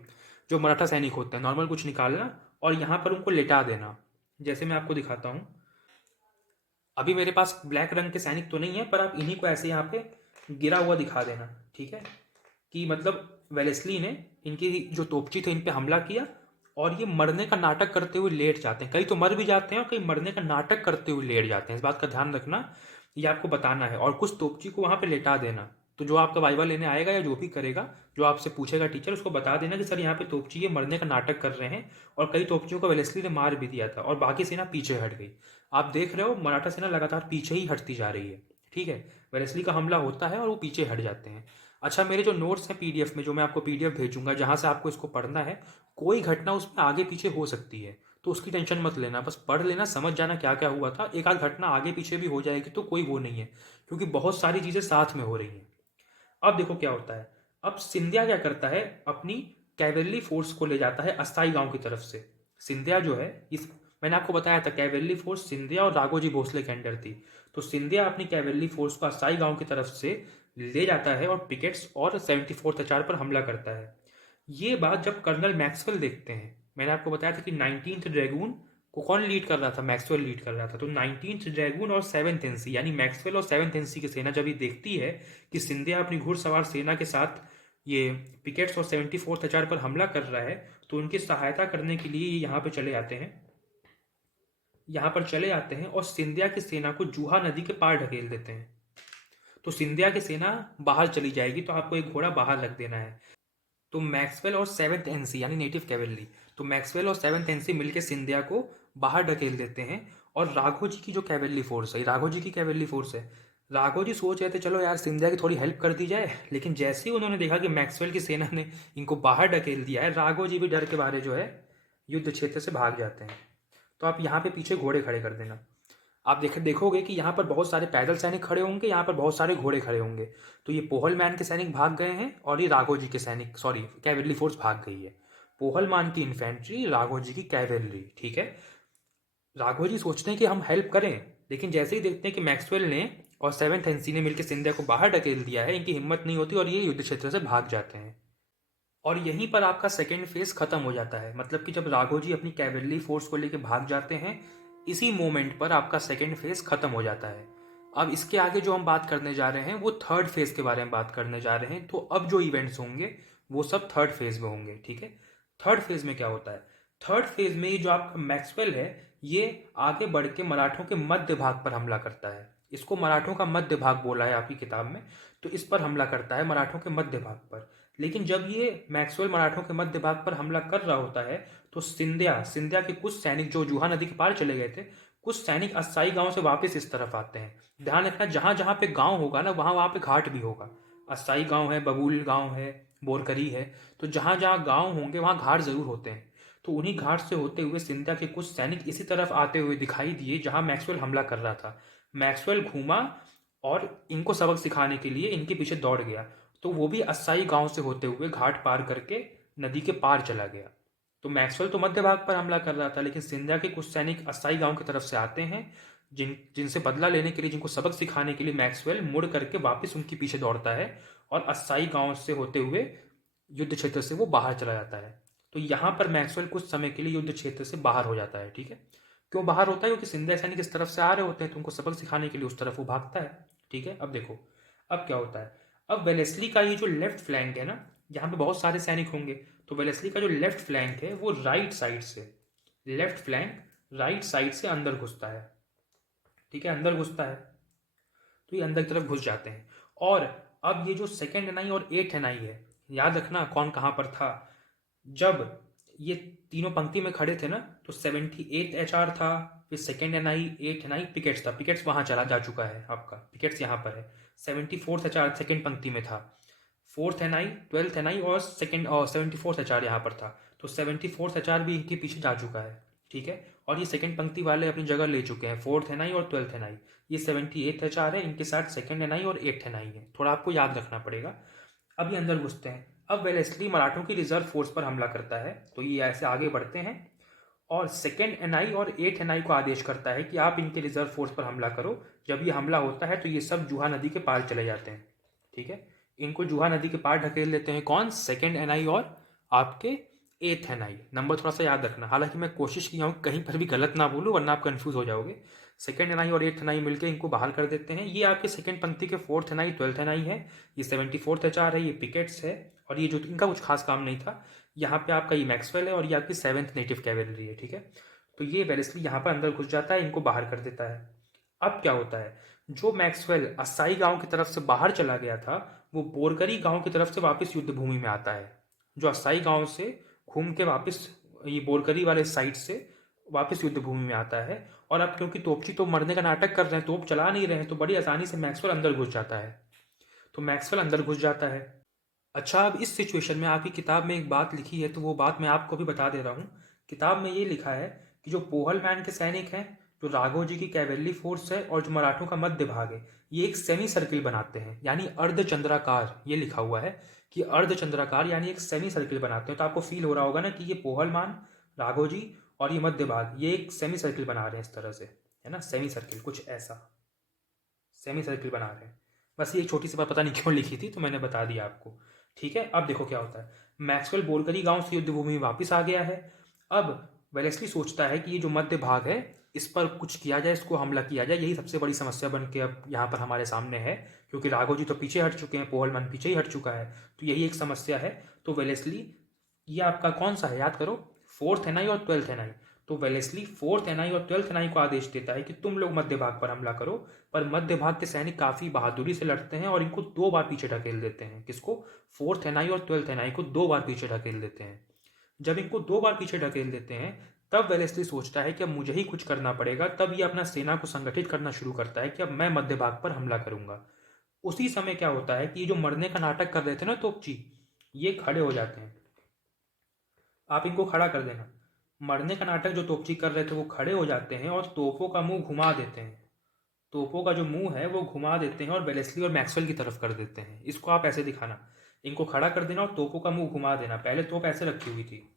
जो मराठा सैनिक होते हैं, नॉर्मल कुछ निकालना, और यहाँ पर उनको लेटा देना, जैसे मैं आपको दिखाता हूँ। अभी मेरे पास ब्लैक रंग के सैनिक तो नहीं है, पर आप इन्हीं को ऐसे यहाँ पे गिरा हुआ दिखा देना, ठीक है? कि मतलब वेलेस्ली ने इनकी जो तोपची थे इन पे हमला किया, और ये मरने का नाटक करते हुए लेट जाते हैं। कई तो मर भी जाते हैं और कई मरने का नाटक करते हुए लेट जाते हैं, इस बात का ध्यान रखना, ये आपको बताना है। और कुछ तोपची को वहाँ पे लेटा देना। तो जो आपका वाइवा लेने आएगा या जो भी करेगा, जो आपसे पूछेगा टीचर, उसको बता देना कि सर यहाँ पे तोपची ये मरने का नाटक कर रहे हैं, और कई तोपचियों को वेलेस्ली ने मार भी दिया था, और बाकी सेना पीछे हट गई। आप देख रहे हो मराठा सेना लगातार पीछे ही हटती जा रही है, ठीक है? वेलेस्ली का हमला होता है और वो पीछे हट जाते हैं। अच्छा, मेरे जो नोट्स हैं पीडीएफ में, जो मैं आपको पीडीएफ भेजूंगा जहाँ से आपको इसको पढ़ना है, कोई घटना उसमें आगे पीछे हो सकती है, तो उसकी टेंशन मत लेना, बस पढ़ लेना, समझ जाना क्या क्या हुआ था। एक आध घटना आगे पीछे भी हो जाएगी तो कोई वो नहीं है, क्योंकि बहुत सारी चीज़ें साथ में हो रही हैं। अब देखो क्या होता है। अब सिंधिया क्या करता है, अपनी कैवेलरी फोर्स को ले जाता है अस्थाई गांव की तरफ से। सिंधिया जो है, इस मैंने आपको बताया था कैवेलरी फोर्स सिंधिया और राघोजी भोसले के अंडर थी। तो सिंधिया अपनी कैवेलरी फोर्स को अस्थाई गांव की तरफ से ले जाता है और पिकेट्स और 74th एचआर पर हमला करता है। ये बात जब कर्नल मैक्सवेल देखते हैं, मैंने आपको बताया था कि 19th ड्रैगून को कौन लीड कर रहा था, मैक्सवेल लीड कर रहा था। तो 19th ड्रैगून और 7th एनसी, यानी मैक्सवेल और 7th एनसी की सेना जब ये देखती है कि सिंधिया अपनी घुड़सवार सेना के साथ ये पिकेट्स और 74th एचआर पर हमला कर रहा है, तो उनकी सहायता करने के लिए ये यहाँ पे चले आते हैं, यहाँ पर चले आते हैं और सिंधिया की सेना को जूहा नदी के पार ढकेल देते हैं। तो सिंधिया की सेना बाहर चली जाएगी, तो आपको एक घोड़ा बाहर रख देना है। तो मैक्सवेल और 7th एनसी यानी नेटिव कैवेलरी, तो मैक्सवेल और 7th एनसी मिलकर सिंधिया को बाहर ढकेल देते हैं। और राघोजी की जो कैवेलरी फोर्स है, राघोजी की कैवेलरी फोर्स है, राघोजी सोच रहे थे चलो यार सिंधिया की थोड़ी हेल्प कर दी जाए, लेकिन जैसे ही उन्होंने देखा कि मैक्सवेल की सेना ने इनको बाहर ढकेल दिया है, राघोजी भी डर के मारे जो है युद्ध क्षेत्र से भाग जाते हैं। तो आप यहाँ पे पीछे घोड़े खड़े कर देना। आप देखोगे कि यहाँ पर बहुत सारे पैदल सैनिक खड़े होंगे, यहाँ पर बहुत सारे घोड़े खड़े होंगे। तो ये पोहलमैन के सैनिक भाग गए हैं और ये राघोजी के सैनिक, सॉरी, कैवेलरी फोर्स भाग गई है। पोहलमान की इन्फेंट्री, राघोजी की कैवेलरी, ठीक है। राघोजी सोचते हैं कि हम हेल्प करें, लेकिन जैसे ही देखते हैं कि मैक्सवेल ने और सेवेंथ एनसी ने मिलकर सिंधिया को बाहर ढकेल दिया है, इनकी हिम्मत नहीं होती और ये युद्ध क्षेत्र से भाग जाते हैं। और यहीं पर आपका सेकेंड फेज खत्म हो जाता है। मतलब कि जब राघोजी अपनी कैवेलरी फोर्स को लेकर भाग जाते हैं, इसी मोमेंट पर आपका सेकेंड फेज खत्म हो जाता है। अब इसके आगे जो हम बात करने जा रहे हैं वो थर्ड फेज के बारे में बात करने जा रहे हैं। तो अब जो इवेंट्स होंगे वो सब थर्ड फेज में होंगे, ठीक है। थर्ड फेज में क्या होता है? थर्ड फेज में ये जो आपका मैक्सवेल है, ये आगे बढ़ के मराठों के मध्य भाग पर हमला करता है। इसको मराठों का मध्य भाग बोला है आपकी किताब में। तो इस पर हमला करता है, मराठों के मध्य भाग पर। लेकिन जब ये मैक्सवेल मराठों के मध्य भाग पर हमला कर रहा होता है, तो सिंधिया के कुछ सैनिक जो जुहा नदी के पार चले गए थे, कुछ सैनिक अस्साई गांव से वापस इस तरफ आते हैं। ध्यान रखना, जहां जहां पे गांव होगा ना, वहां वहां पे घाट भी होगा। अस्साई गांव है, बबूल गांव है, बोरकरी है, तो जहां जहां गांव होंगे वहां घाट जरूर होते हैं। तो उन्हीं घाट से होते हुए सिंधिया के कुछ सैनिक इसी तरफ आते हुए दिखाई दिए जहां मैक्सवेल हमला कर रहा था। मैक्सवेल घूमा और इनको सबक सिखाने के लिए इनके पीछे दौड़ गया। तो वो भी अस्साई गांव से होते हुए घाट पार करके नदी के पार चला गया। तो मैक्सवेल तो मध्य भाग पर हमला कर रहा था, लेकिन सिंधिया के कुछ सैनिक अस्साई गांव की तरफ से आते हैं, जिनसे बदला लेने के लिए, जिनको सबक सिखाने के लिए मैक्सवेल मुड़ करके वापस उनके पीछे दौड़ता है और अस्साई गांव से होते हुए युद्ध क्षेत्र से वो बाहर चला जाता है। तो यहाँ पर मैक्सवेल कुछ समय के लिए युद्ध क्षेत्र से बाहर हो जाता है, ठीक है। क्यों बाहर होता है? क्योंकि सिंधिया सैनिक इस तरफ से आ रहे होते हैं, तो उनको सबक सिखाने के लिए उस तरफ वो भागता है, ठीक है। अब देखो, अब क्या होता है। अब वेलेस्ली का ये जो लेफ्ट फ्लैंक है ना, यहाँ पे बहुत सारे सैनिक होंगे, तो वेलेस्ली का जो लेफ्ट फ्लैंक है वो राइट साइड से, लेफ्ट फ्लैंक राइट साइड से अंदर घुसता है, ठीक है, अंदर घुसता है। तो ये अंदर की तरफ घुस जाते हैं। और अब ये जो सेकेंड एनआई और एट एनआई है, याद रखना कौन कहाँ पर था। जब ये तीनों पंक्ति में खड़े थे ना, तो 78 एचआर था, फिर second NI, eight NI, pickets था। पिकेट्स वहां चला जा चुका है, आपका पिकेट्स यहाँ पर है। 74th एचआर सेकेंड पंक्ति में था, फोर्थ एनआई, 12th एनआई और सेकेंड और 74th एचआर यहाँ पर था। तो 74th एचआर भी इनके पीछे जा चुका है, ठीक है। और ये सेकेंड पंक्ति वाले अपनी जगह ले चुके हैं, फोर्थ एनआई और 12th एनआई। ये 78th एचआर है, इनके साथ सेकेंड एनआई और एट्थ एनआई है। थोड़ा आपको याद रखना पड़ेगा। अब ये अंदर घुसते हैं। अब वेलेस्ली मराठों की रिजर्व फोर्स पर हमला करता है, तो ये ऐसे आगे बढ़ते हैं और सेकेंड एनआई और एट एनआई को आदेश करता है कि आप इनके रिजर्व फोर्स पर हमला करो। जब ये हमला होता है तो ये सब जुहा नदी के पार चले जाते हैं, ठीक है। इनको जुहा नदी के पार ढकेल देते हैं, कौन? सेकेंड एनआई और आपके एथ एनआई। नंबर थोड़ा सा याद रखना, हालांकि मैं कोशिश किया हूँ कहीं पर भी गलत ना बोलूँ वरना आप कंफ्यूज हो जाओगे। सेकेंड एनआई और एट्थ एनआई मिलकर इनको बाहर कर देते हैं। ये आपके सेकेंड पंक्ति के फोर्थ एनआई, 12th एनआई है, ये 74th एचआर है, ये पिकेट्स है, और ये जो इनका कुछ खास काम नहीं था। यहाँ पे आपका ये मैक्सवेल है और ये आपकी 7th नेटिव कैवेलरी है, ठीक है। तो ये वेलेस्ली यहाँ पर अंदर घुस जाता है, इनको बाहर कर देता है। अब क्या होता है, जो मैक्सवेल अस्साई गांव की तरफ से बाहर चला गया था, वो बोरकरी गांव की तरफ से वापस युद्ध भूमि में आता है। जो अस्साई गांव से घूम के वापस ये बोरकरी वाले साइड से वापस युद्ध भूमि में आता है। और अब क्योंकि तोपची तो मरने का नाटक कर रहे हैं, तोप चला नहीं रहे हैं, तो बड़ी आसानी से मैक्सवेल अंदर घुस जाता है। तो मैक्सवेल अंदर घुस जाता है। अच्छा, अब इस सिचुएशन में आपकी किताब में एक बात लिखी है, तो वो बात मैं आपको भी बता दे रहा हूँ। किताब में ये लिखा है कि जो पोहलमैन के सैनिक हैं, जो राघोजी की कैवेलरी फोर्स है और जो मराठों का मध्य भाग है, ये एक सेमी सर्किल बनाते हैं, यानी अर्धचंद्राकार। ये लिखा हुआ है कि अर्धचंद्राकार यानी एक सेमी सर्किल बनाते हैं। तो आपको फील हो रहा होगा ना कि ये पोहलमान, राघोजी और ये मध्य भाग, ये एक सेमी सर्किल बना रहे हैं इस तरह से, है ना, सेमी सर्किल, कुछ ऐसा सेमी सर्किल बना रहे हैं। बस ये छोटी सी बात पता नहीं क्यों लिखी थी, तो मैंने बता दिया आपको, ठीक है। अब देखो क्या होता है। मैक्सवेल बोरकरी गांव से युद्ध भूमि में वापस आ गया है। अब वेलेस्ली सोचता है कि ये जो मध्य भाग है, इस पर कुछ किया जाए, इसको हमला किया जाए। यही सबसे बड़ी समस्या बन के अब यहाँ पर हमारे सामने है, क्योंकि राघोजी तो पीछे हट चुके हैं, पोहलमैन पीछे ही हट चुका है, तो यही एक समस्या है। तो वेलेस्ली, ये आपका कौन सा है याद करो, फोर्थ एनआई और 12th एनआई। तो वेलेस्ली फोर्थ एनआई और 12th एनआई को आदेश देता है कि तुम लोग मध्य भाग पर हमला करो। पर मध्य भाग के सैनिक काफी बहादुरी से लड़ते हैं और इनको 2 बार पीछे ढकेल देते हैं। किसको? फोर्थ एनआई और 12th एनआई को 2 बार पीछे ढकेल देते हैं। जब इनको 2 बार पीछे ढकेल देते हैं, तब वेलेस्ली सोचता है कि अब मुझे ही कुछ करना पड़ेगा। तब ये अपना सेना को संगठित करना शुरू करता है कि अब मैं मध्य भाग पर हमला करूंगा। उसी समय क्या होता है कि ये जो मरने का नाटक कर रहे थे ना तोपची, ये खड़े हो जाते हैं। आप इनको खड़ा कर देना। मरने का नाटक जो तोपची कर रहे थे वो खड़े हो जाते हैं और तोपों का मुंह घुमा देते हैं। तोपों का जो मुंह है वो घुमा देते हैं और वेलेस्ली और मैक्सवेल की तरफ कर देते हैं। इसको आप ऐसे दिखाना, इनको खड़ा कर देना और तोपों का मुंह घुमा देना। पहले तोप ऐसे रखी हुई थी,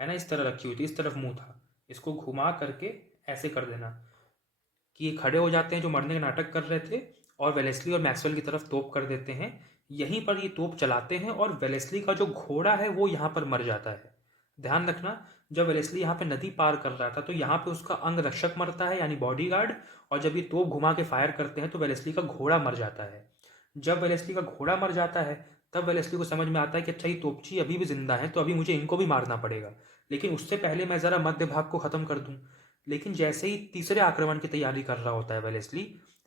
है ना, इस तरह रखी हुई थी, इस तरफ मुंह था, इसको घुमा करके ऐसे कर देना कि ये खड़े हो जाते हैं जो मरने का नाटक कर रहे थे और वेलेस्ली और मैक्सवेल की तरफ तोप कर देते हैं। यहीं पर ये तोप चलाते हैं और वेलेस्ली का जो घोड़ा है वो यहाँ पर मर जाता है। ध्यान रखना, जब वेलेस्ली यहाँ पे नदी पार कर रहा था तो यहाँ पे उसका अंग रक्षक मरता है यानी बॉडीगार्ड, और जब ये तोप घुमा के फायर करते हैं तो वेलेस्ली का घोड़ा मर जाता है। जब वेलेस्ली का घोड़ा मर जाता है तब वेलेस्ली को समझ में आता है कि अच्छा ये तोपची अभी भी जिंदा है तो अभी मुझे इनको भी मारना पड़ेगा, लेकिन उससे पहले मैं ज़रा मध्य भाग को ख़त्म कर दूं। लेकिन जैसे ही तीसरे आक्रमण की तैयारी कर रहा होता है वेलेस्ली,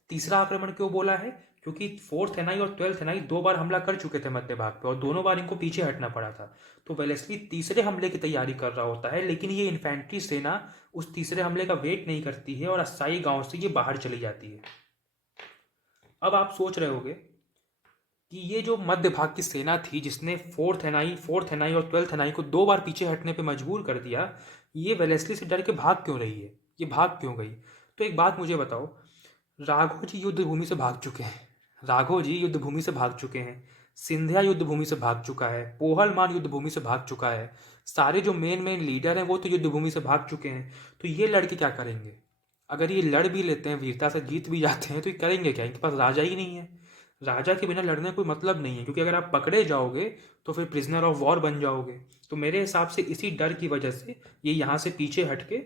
तीसरा आक्रमण क्यों बोला है, क्योंकि फोर्थ एनआई और ट्वेल्थ एनआई 2 बार हमला कर चुके थे मध्य भाग पे और दोनों बार इनको पीछे हटना पड़ा था। तो वेलेस्ली तीसरे हमले की तैयारी कर रहा होता है, लेकिन ये इन्फेंट्री सेना उस तीसरे हमले का वेट नहीं करती है और असाई गांव से ये बाहर चली जाती है। अब आप सोच रहे होगे कि ये जो मध्य भाग की सेना थी जिसने फोर्थ एनआई और ट्वेल्थ एनआई को 2 बार पीछे हटने पे मजबूर कर दिया, ये वेलेस्ली से डर के भाग क्यों रही है, ये भाग क्यों गई। तो एक बात मुझे बताओ, राघव जी युद्ध भूमि से भाग चुके हैं, राघव जी युद्ध भूमि से भाग चुके हैं, सिंधिया युद्ध भूमि से भाग चुका है, पोहलमान युद्ध भूमि से भाग चुका है, सारे जो मेन मेन लीडर हैं वो तो युद्ध भूमि से भाग चुके हैं। तो ये लड़के क्या करेंगे, अगर ये लड़ भी लेते हैं, वीरता से जीत भी जाते हैं, तो ये करेंगे क्या, इनके पास राजा ही नहीं है। राजा के बिना लड़ने कोई मतलब नहीं है, क्योंकि अगर आप पकड़े जाओगे तो फिर प्रिजनर ऑफ वॉर बन जाओगे। तो मेरे हिसाब से इसी डर की वजह से ये यहाँ से पीछे हट के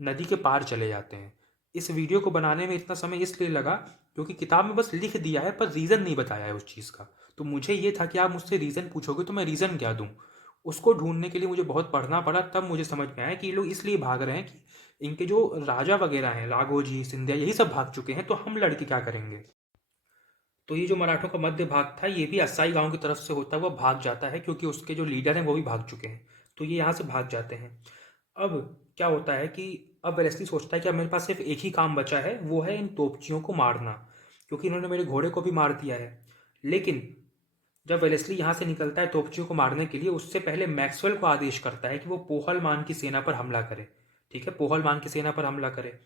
नदी के पार चले जाते हैं। इस वीडियो को बनाने में इतना समय इसलिए लगा क्योंकि किताब में बस लिख दिया है पर रीज़न नहीं बताया है उस चीज़ का। तो मुझे ये था कि आप मुझसे रीज़न पूछोगे तो मैं रीज़न क्या दूँ। उसको ढूंढने के लिए मुझे बहुत पढ़ना पड़ा, तब मुझे समझ में आया कि ये लोग इसलिए भाग रहे हैं कि इनके जो राजा वगैरह हैं, राघोजी, सिंधिया, यही सब भाग चुके हैं, तो हम लड़के क्या करेंगे। तो ये जो मराठों का मध्य भाग था ये भी अस्साई गांव की तरफ से होता हुआ भाग जाता है, क्योंकि उसके जो लीडर हैं वो भी भाग चुके हैं। तो ये यहाँ से भाग जाते हैं। अब क्या होता है कि अब वेलेस्ली सोचता है कि अब मेरे पास सिर्फ एक ही काम बचा है, वो है इन तोपचियों को मारना, क्योंकि इन्होंने मेरे घोड़े को भी मार दिया है। लेकिन जब वेलेस्ली यहाँ से निकलता है तोपचियों को मारने के लिए, उससे पहले मैक्सवेल को आदेश करता है कि वो पोहलमान की सेना पर हमला करे। ठीक है, पोहलमान की सेना पर हमला करे।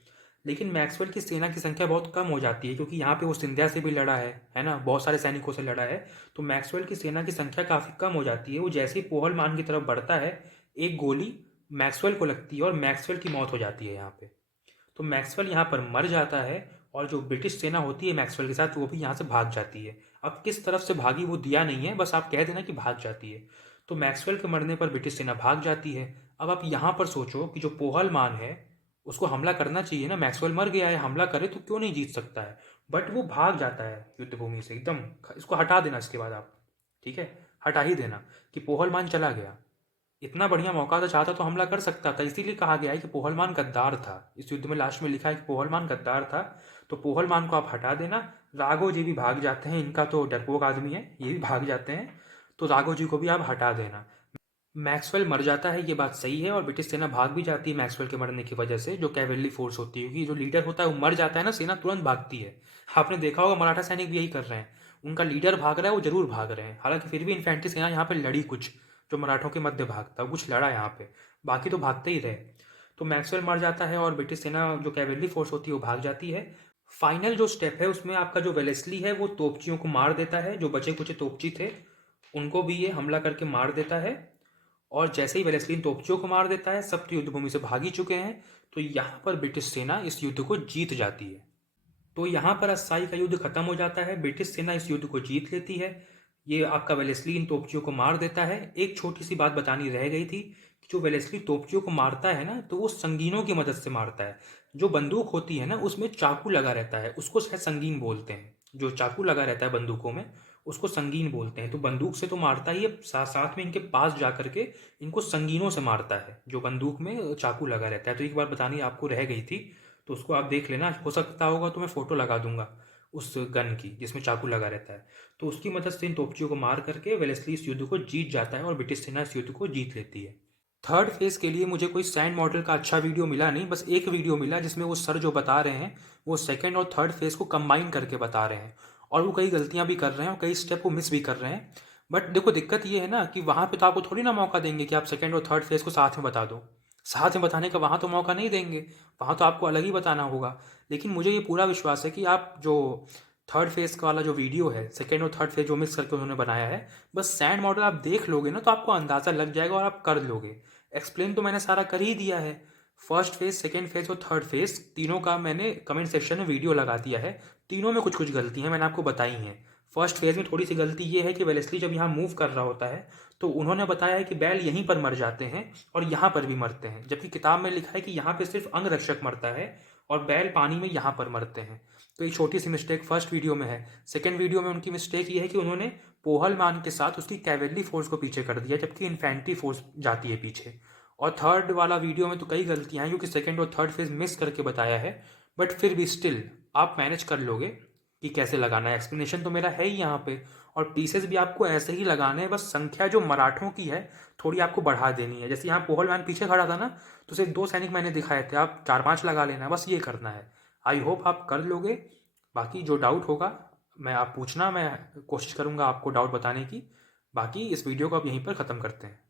लेकिन मैक्सवेल की सेना की संख्या बहुत कम हो जाती है, क्योंकि यहाँ पे वो सिंधिया से भी लड़ा है ना, बहुत सारे सैनिकों से लड़ा है। तो मैक्सवेल की सेना की संख्या काफ़ी कम हो जाती है। वो जैसे ही पोहलमान की तरफ बढ़ता है, एक गोली मैक्सवेल को लगती है और मैक्सवेल की मौत हो जाती है यहाँ पे। तो मैक्सवेल यहाँ पर मर जाता है और जो ब्रिटिश सेना होती है मैक्सवेल के साथ वो भी यहाँ से भाग जाती है। अब किस तरफ से भागी वो दिया नहीं है, बस आप कह देना कि भाग जाती है। तो मैक्सवेल के मरने पर ब्रिटिश सेना भाग जाती है। अब आप यहाँ पर सोचो कि जो पोहलमान है उसको हमला करना चाहिए ना, मैक्सवेल मर गया है, हमला करे तो क्यों नहीं जीत सकता है, बट वो भाग जाता है युद्ध भूमि से एकदम। इसको हटा देना इसके बाद आप, ठीक है, हटा ही देना कि पोहलमान चला गया। इतना बढ़िया मौका था, चाहता तो हमला कर सकता था, इसीलिए कहा गया है कि पोहलमान गद्दार था। इस युद्ध में लास्ट में लिखा है कि पोहलमान गद्दार था। तो पोहलमान को आप हटा देना। राघव जी भी भाग जाते हैं, इनका तो डरपोक आदमी है, ये भी भाग जाते हैं। तो राघव जी को भी आप हटा देना। मैक्सवेल मर जाता है, ये बात सही है, और ब्रिटिश सेना भाग भी जाती है मैक्सवेल के मरने की वजह से। जो कैवेलरी फोर्स होती है, क्योंकि जो लीडर होता है वो मर जाता है ना, सेना तुरंत भागती है। आपने देखा होगा मराठा सैनिक भी यही कर रहे हैं, उनका लीडर भाग रहा है वो जरूर भाग रहे हैं। हालांकि फिर भी इन्फेंट्री सेना यहाँ पे लड़ी कुछ, जो मराठों के मध्य भाग था कुछ लड़ा यहाँ पे, बाकी तो भागते ही रहे। तो मैक्सवेल मर जाता है और ब्रिटिश सेना जो कैवेलरी फोर्स होती है वो भाग जाती है। फाइनल जो स्टेप है उसमें आपका जो वेलेस्ली है वो तोपचियों को मार देता है, जो बचे कुचे तोपची थे उनको भी ये हमला करके मार देता है। और जैसे ही वेलेस्ली तोपचियों को मार देता है, सब तो युद्ध भूमि से भाग ही चुके हैं। तो यहाँ पर ब्रिटिश सेना इस युद्ध को जीत जाती है। तो यहाँ पर अस्साई का युद्ध खत्म हो जाता है, ब्रिटिश सेना इस युद्ध को जीत लेती है। ये आपका वेलेस्ली इन तोपचियों को मार देता है। एक छोटी सी बात बतानी रह गई थी कि जो वेलेस्ली तोपचियों को मारता है ना, तो वो संगीनों की मदद से मारता है। जो बंदूक होती है ना उसमें चाकू लगा रहता है, उसको शायद संगीन बोलते हैं। जो चाकू लगा रहता है बंदूकों में उसको संगीन बोलते हैं। तो बंदूक से तो मारता ही है, साथ में इनके पास जा करके इनको संगीनों से मारता है, जो बंदूक में चाकू लगा रहता है। तो एक बार बतानी आपको रह गई थी, तो उसको आप देख लेना, हो सकता होगा तो मैं फोटो लगा दूंगा उस गन की जिसमें चाकू लगा रहता है। तो उसकी मदद से इन तोपचियों को मार करके वेलेस्ली इस युद्ध को जीत जाता है और ब्रिटिश सेना इस युद्ध को जीत लेती है। थर्ड फेज के लिए मुझे कोई सैंड मॉडल का अच्छा वीडियो मिला नहीं, बस एक वीडियो मिला जिसमें वो सर जो बता रहे हैं वो सेकंड और थर्ड फेज को कंबाइन करके बता रहे हैं, और वो कई गलतियां भी कर रहे हैं और कई स्टेप को मिस भी कर रहे हैं। बट देखो दिक्कत ये है ना कि वहाँ पे तो आपको थोड़ी ना मौका देंगे कि आप सेकंड और थर्ड फेज को साथ में बता दो। साथ में बताने का वहाँ तो मौका नहीं देंगे, वहाँ तो आपको अलग ही बताना होगा। लेकिन मुझे ये पूरा विश्वास है कि आप जो थर्ड फेज़ का वाला जो वीडियो है, सेकंड और थर्ड फेज़ जो मिक्स करके उन्होंने बनाया है, बस सैंड मॉडल आप देख लोगे ना तो आपको अंदाज़ा लग जाएगा और आप कर लोगे। एक्सप्लेन तो मैंने सारा कर ही दिया है। फर्स्ट फेज़, सेकंड फेज़ और थर्ड फेज़ तीनों का मैंने कमेंट सेक्शन में वीडियो लगा दिया है। तीनों में कुछ-कुछ गलतियाँ मैंने आपको बताई हैं। फर्स्ट फेज़ में थोड़ी-सी गलती ये है कि वेलेस्ली जब यहाँ मूव कर रहा होता है, तो उन्होंने बताया है कि बैल यहीं पर मर जाते हैं और यहाँ पर भी मरते हैं, जबकि किताब में लिखा है कि यहाँ पे सिर्फ अंगरक्षक मरता है और बैल पानी में यहाँ पर मरते हैं। तो एक छोटी सी मिस्टेक फर्स्ट वीडियो में है। सेकंड वीडियो में उनकी मिस्टेक ये है कि उन्होंने पोहलमान के साथ उसकी कैवेलरी फोर्स को पीछे कर दिया, जबकि इन्फेंट्री फोर्स जाती है पीछे। और थर्ड वाला वीडियो में तो कई गलतियां हैं क्योंकि सेकंड और थर्ड फेज मिस करके बताया है, बट फिर भी स्टिल आप मैनेज कर लोगे कि कैसे लगाना है। एक्सप्लेनेशन तो मेरा है ही यहाँ पे, और पीसेस भी आपको ऐसे ही लगाने हैं, बस संख्या जो मराठों की है थोड़ी आपको बढ़ा देनी है। जैसे यहाँ पोहलमान पीछे खड़ा था ना, तो सिर्फ 2 सैनिक मैंने दिखाए थे, आप 4-5 लगा लेना, बस ये करना है। आई होप आप कर लोगे। बाकी जो डाउट होगा मैं आप पूछना, मैं कोशिश करूँगा आपको डाउट बताने की। बाकी इस वीडियो को अब यहीं पर ख़त्म करते हैं।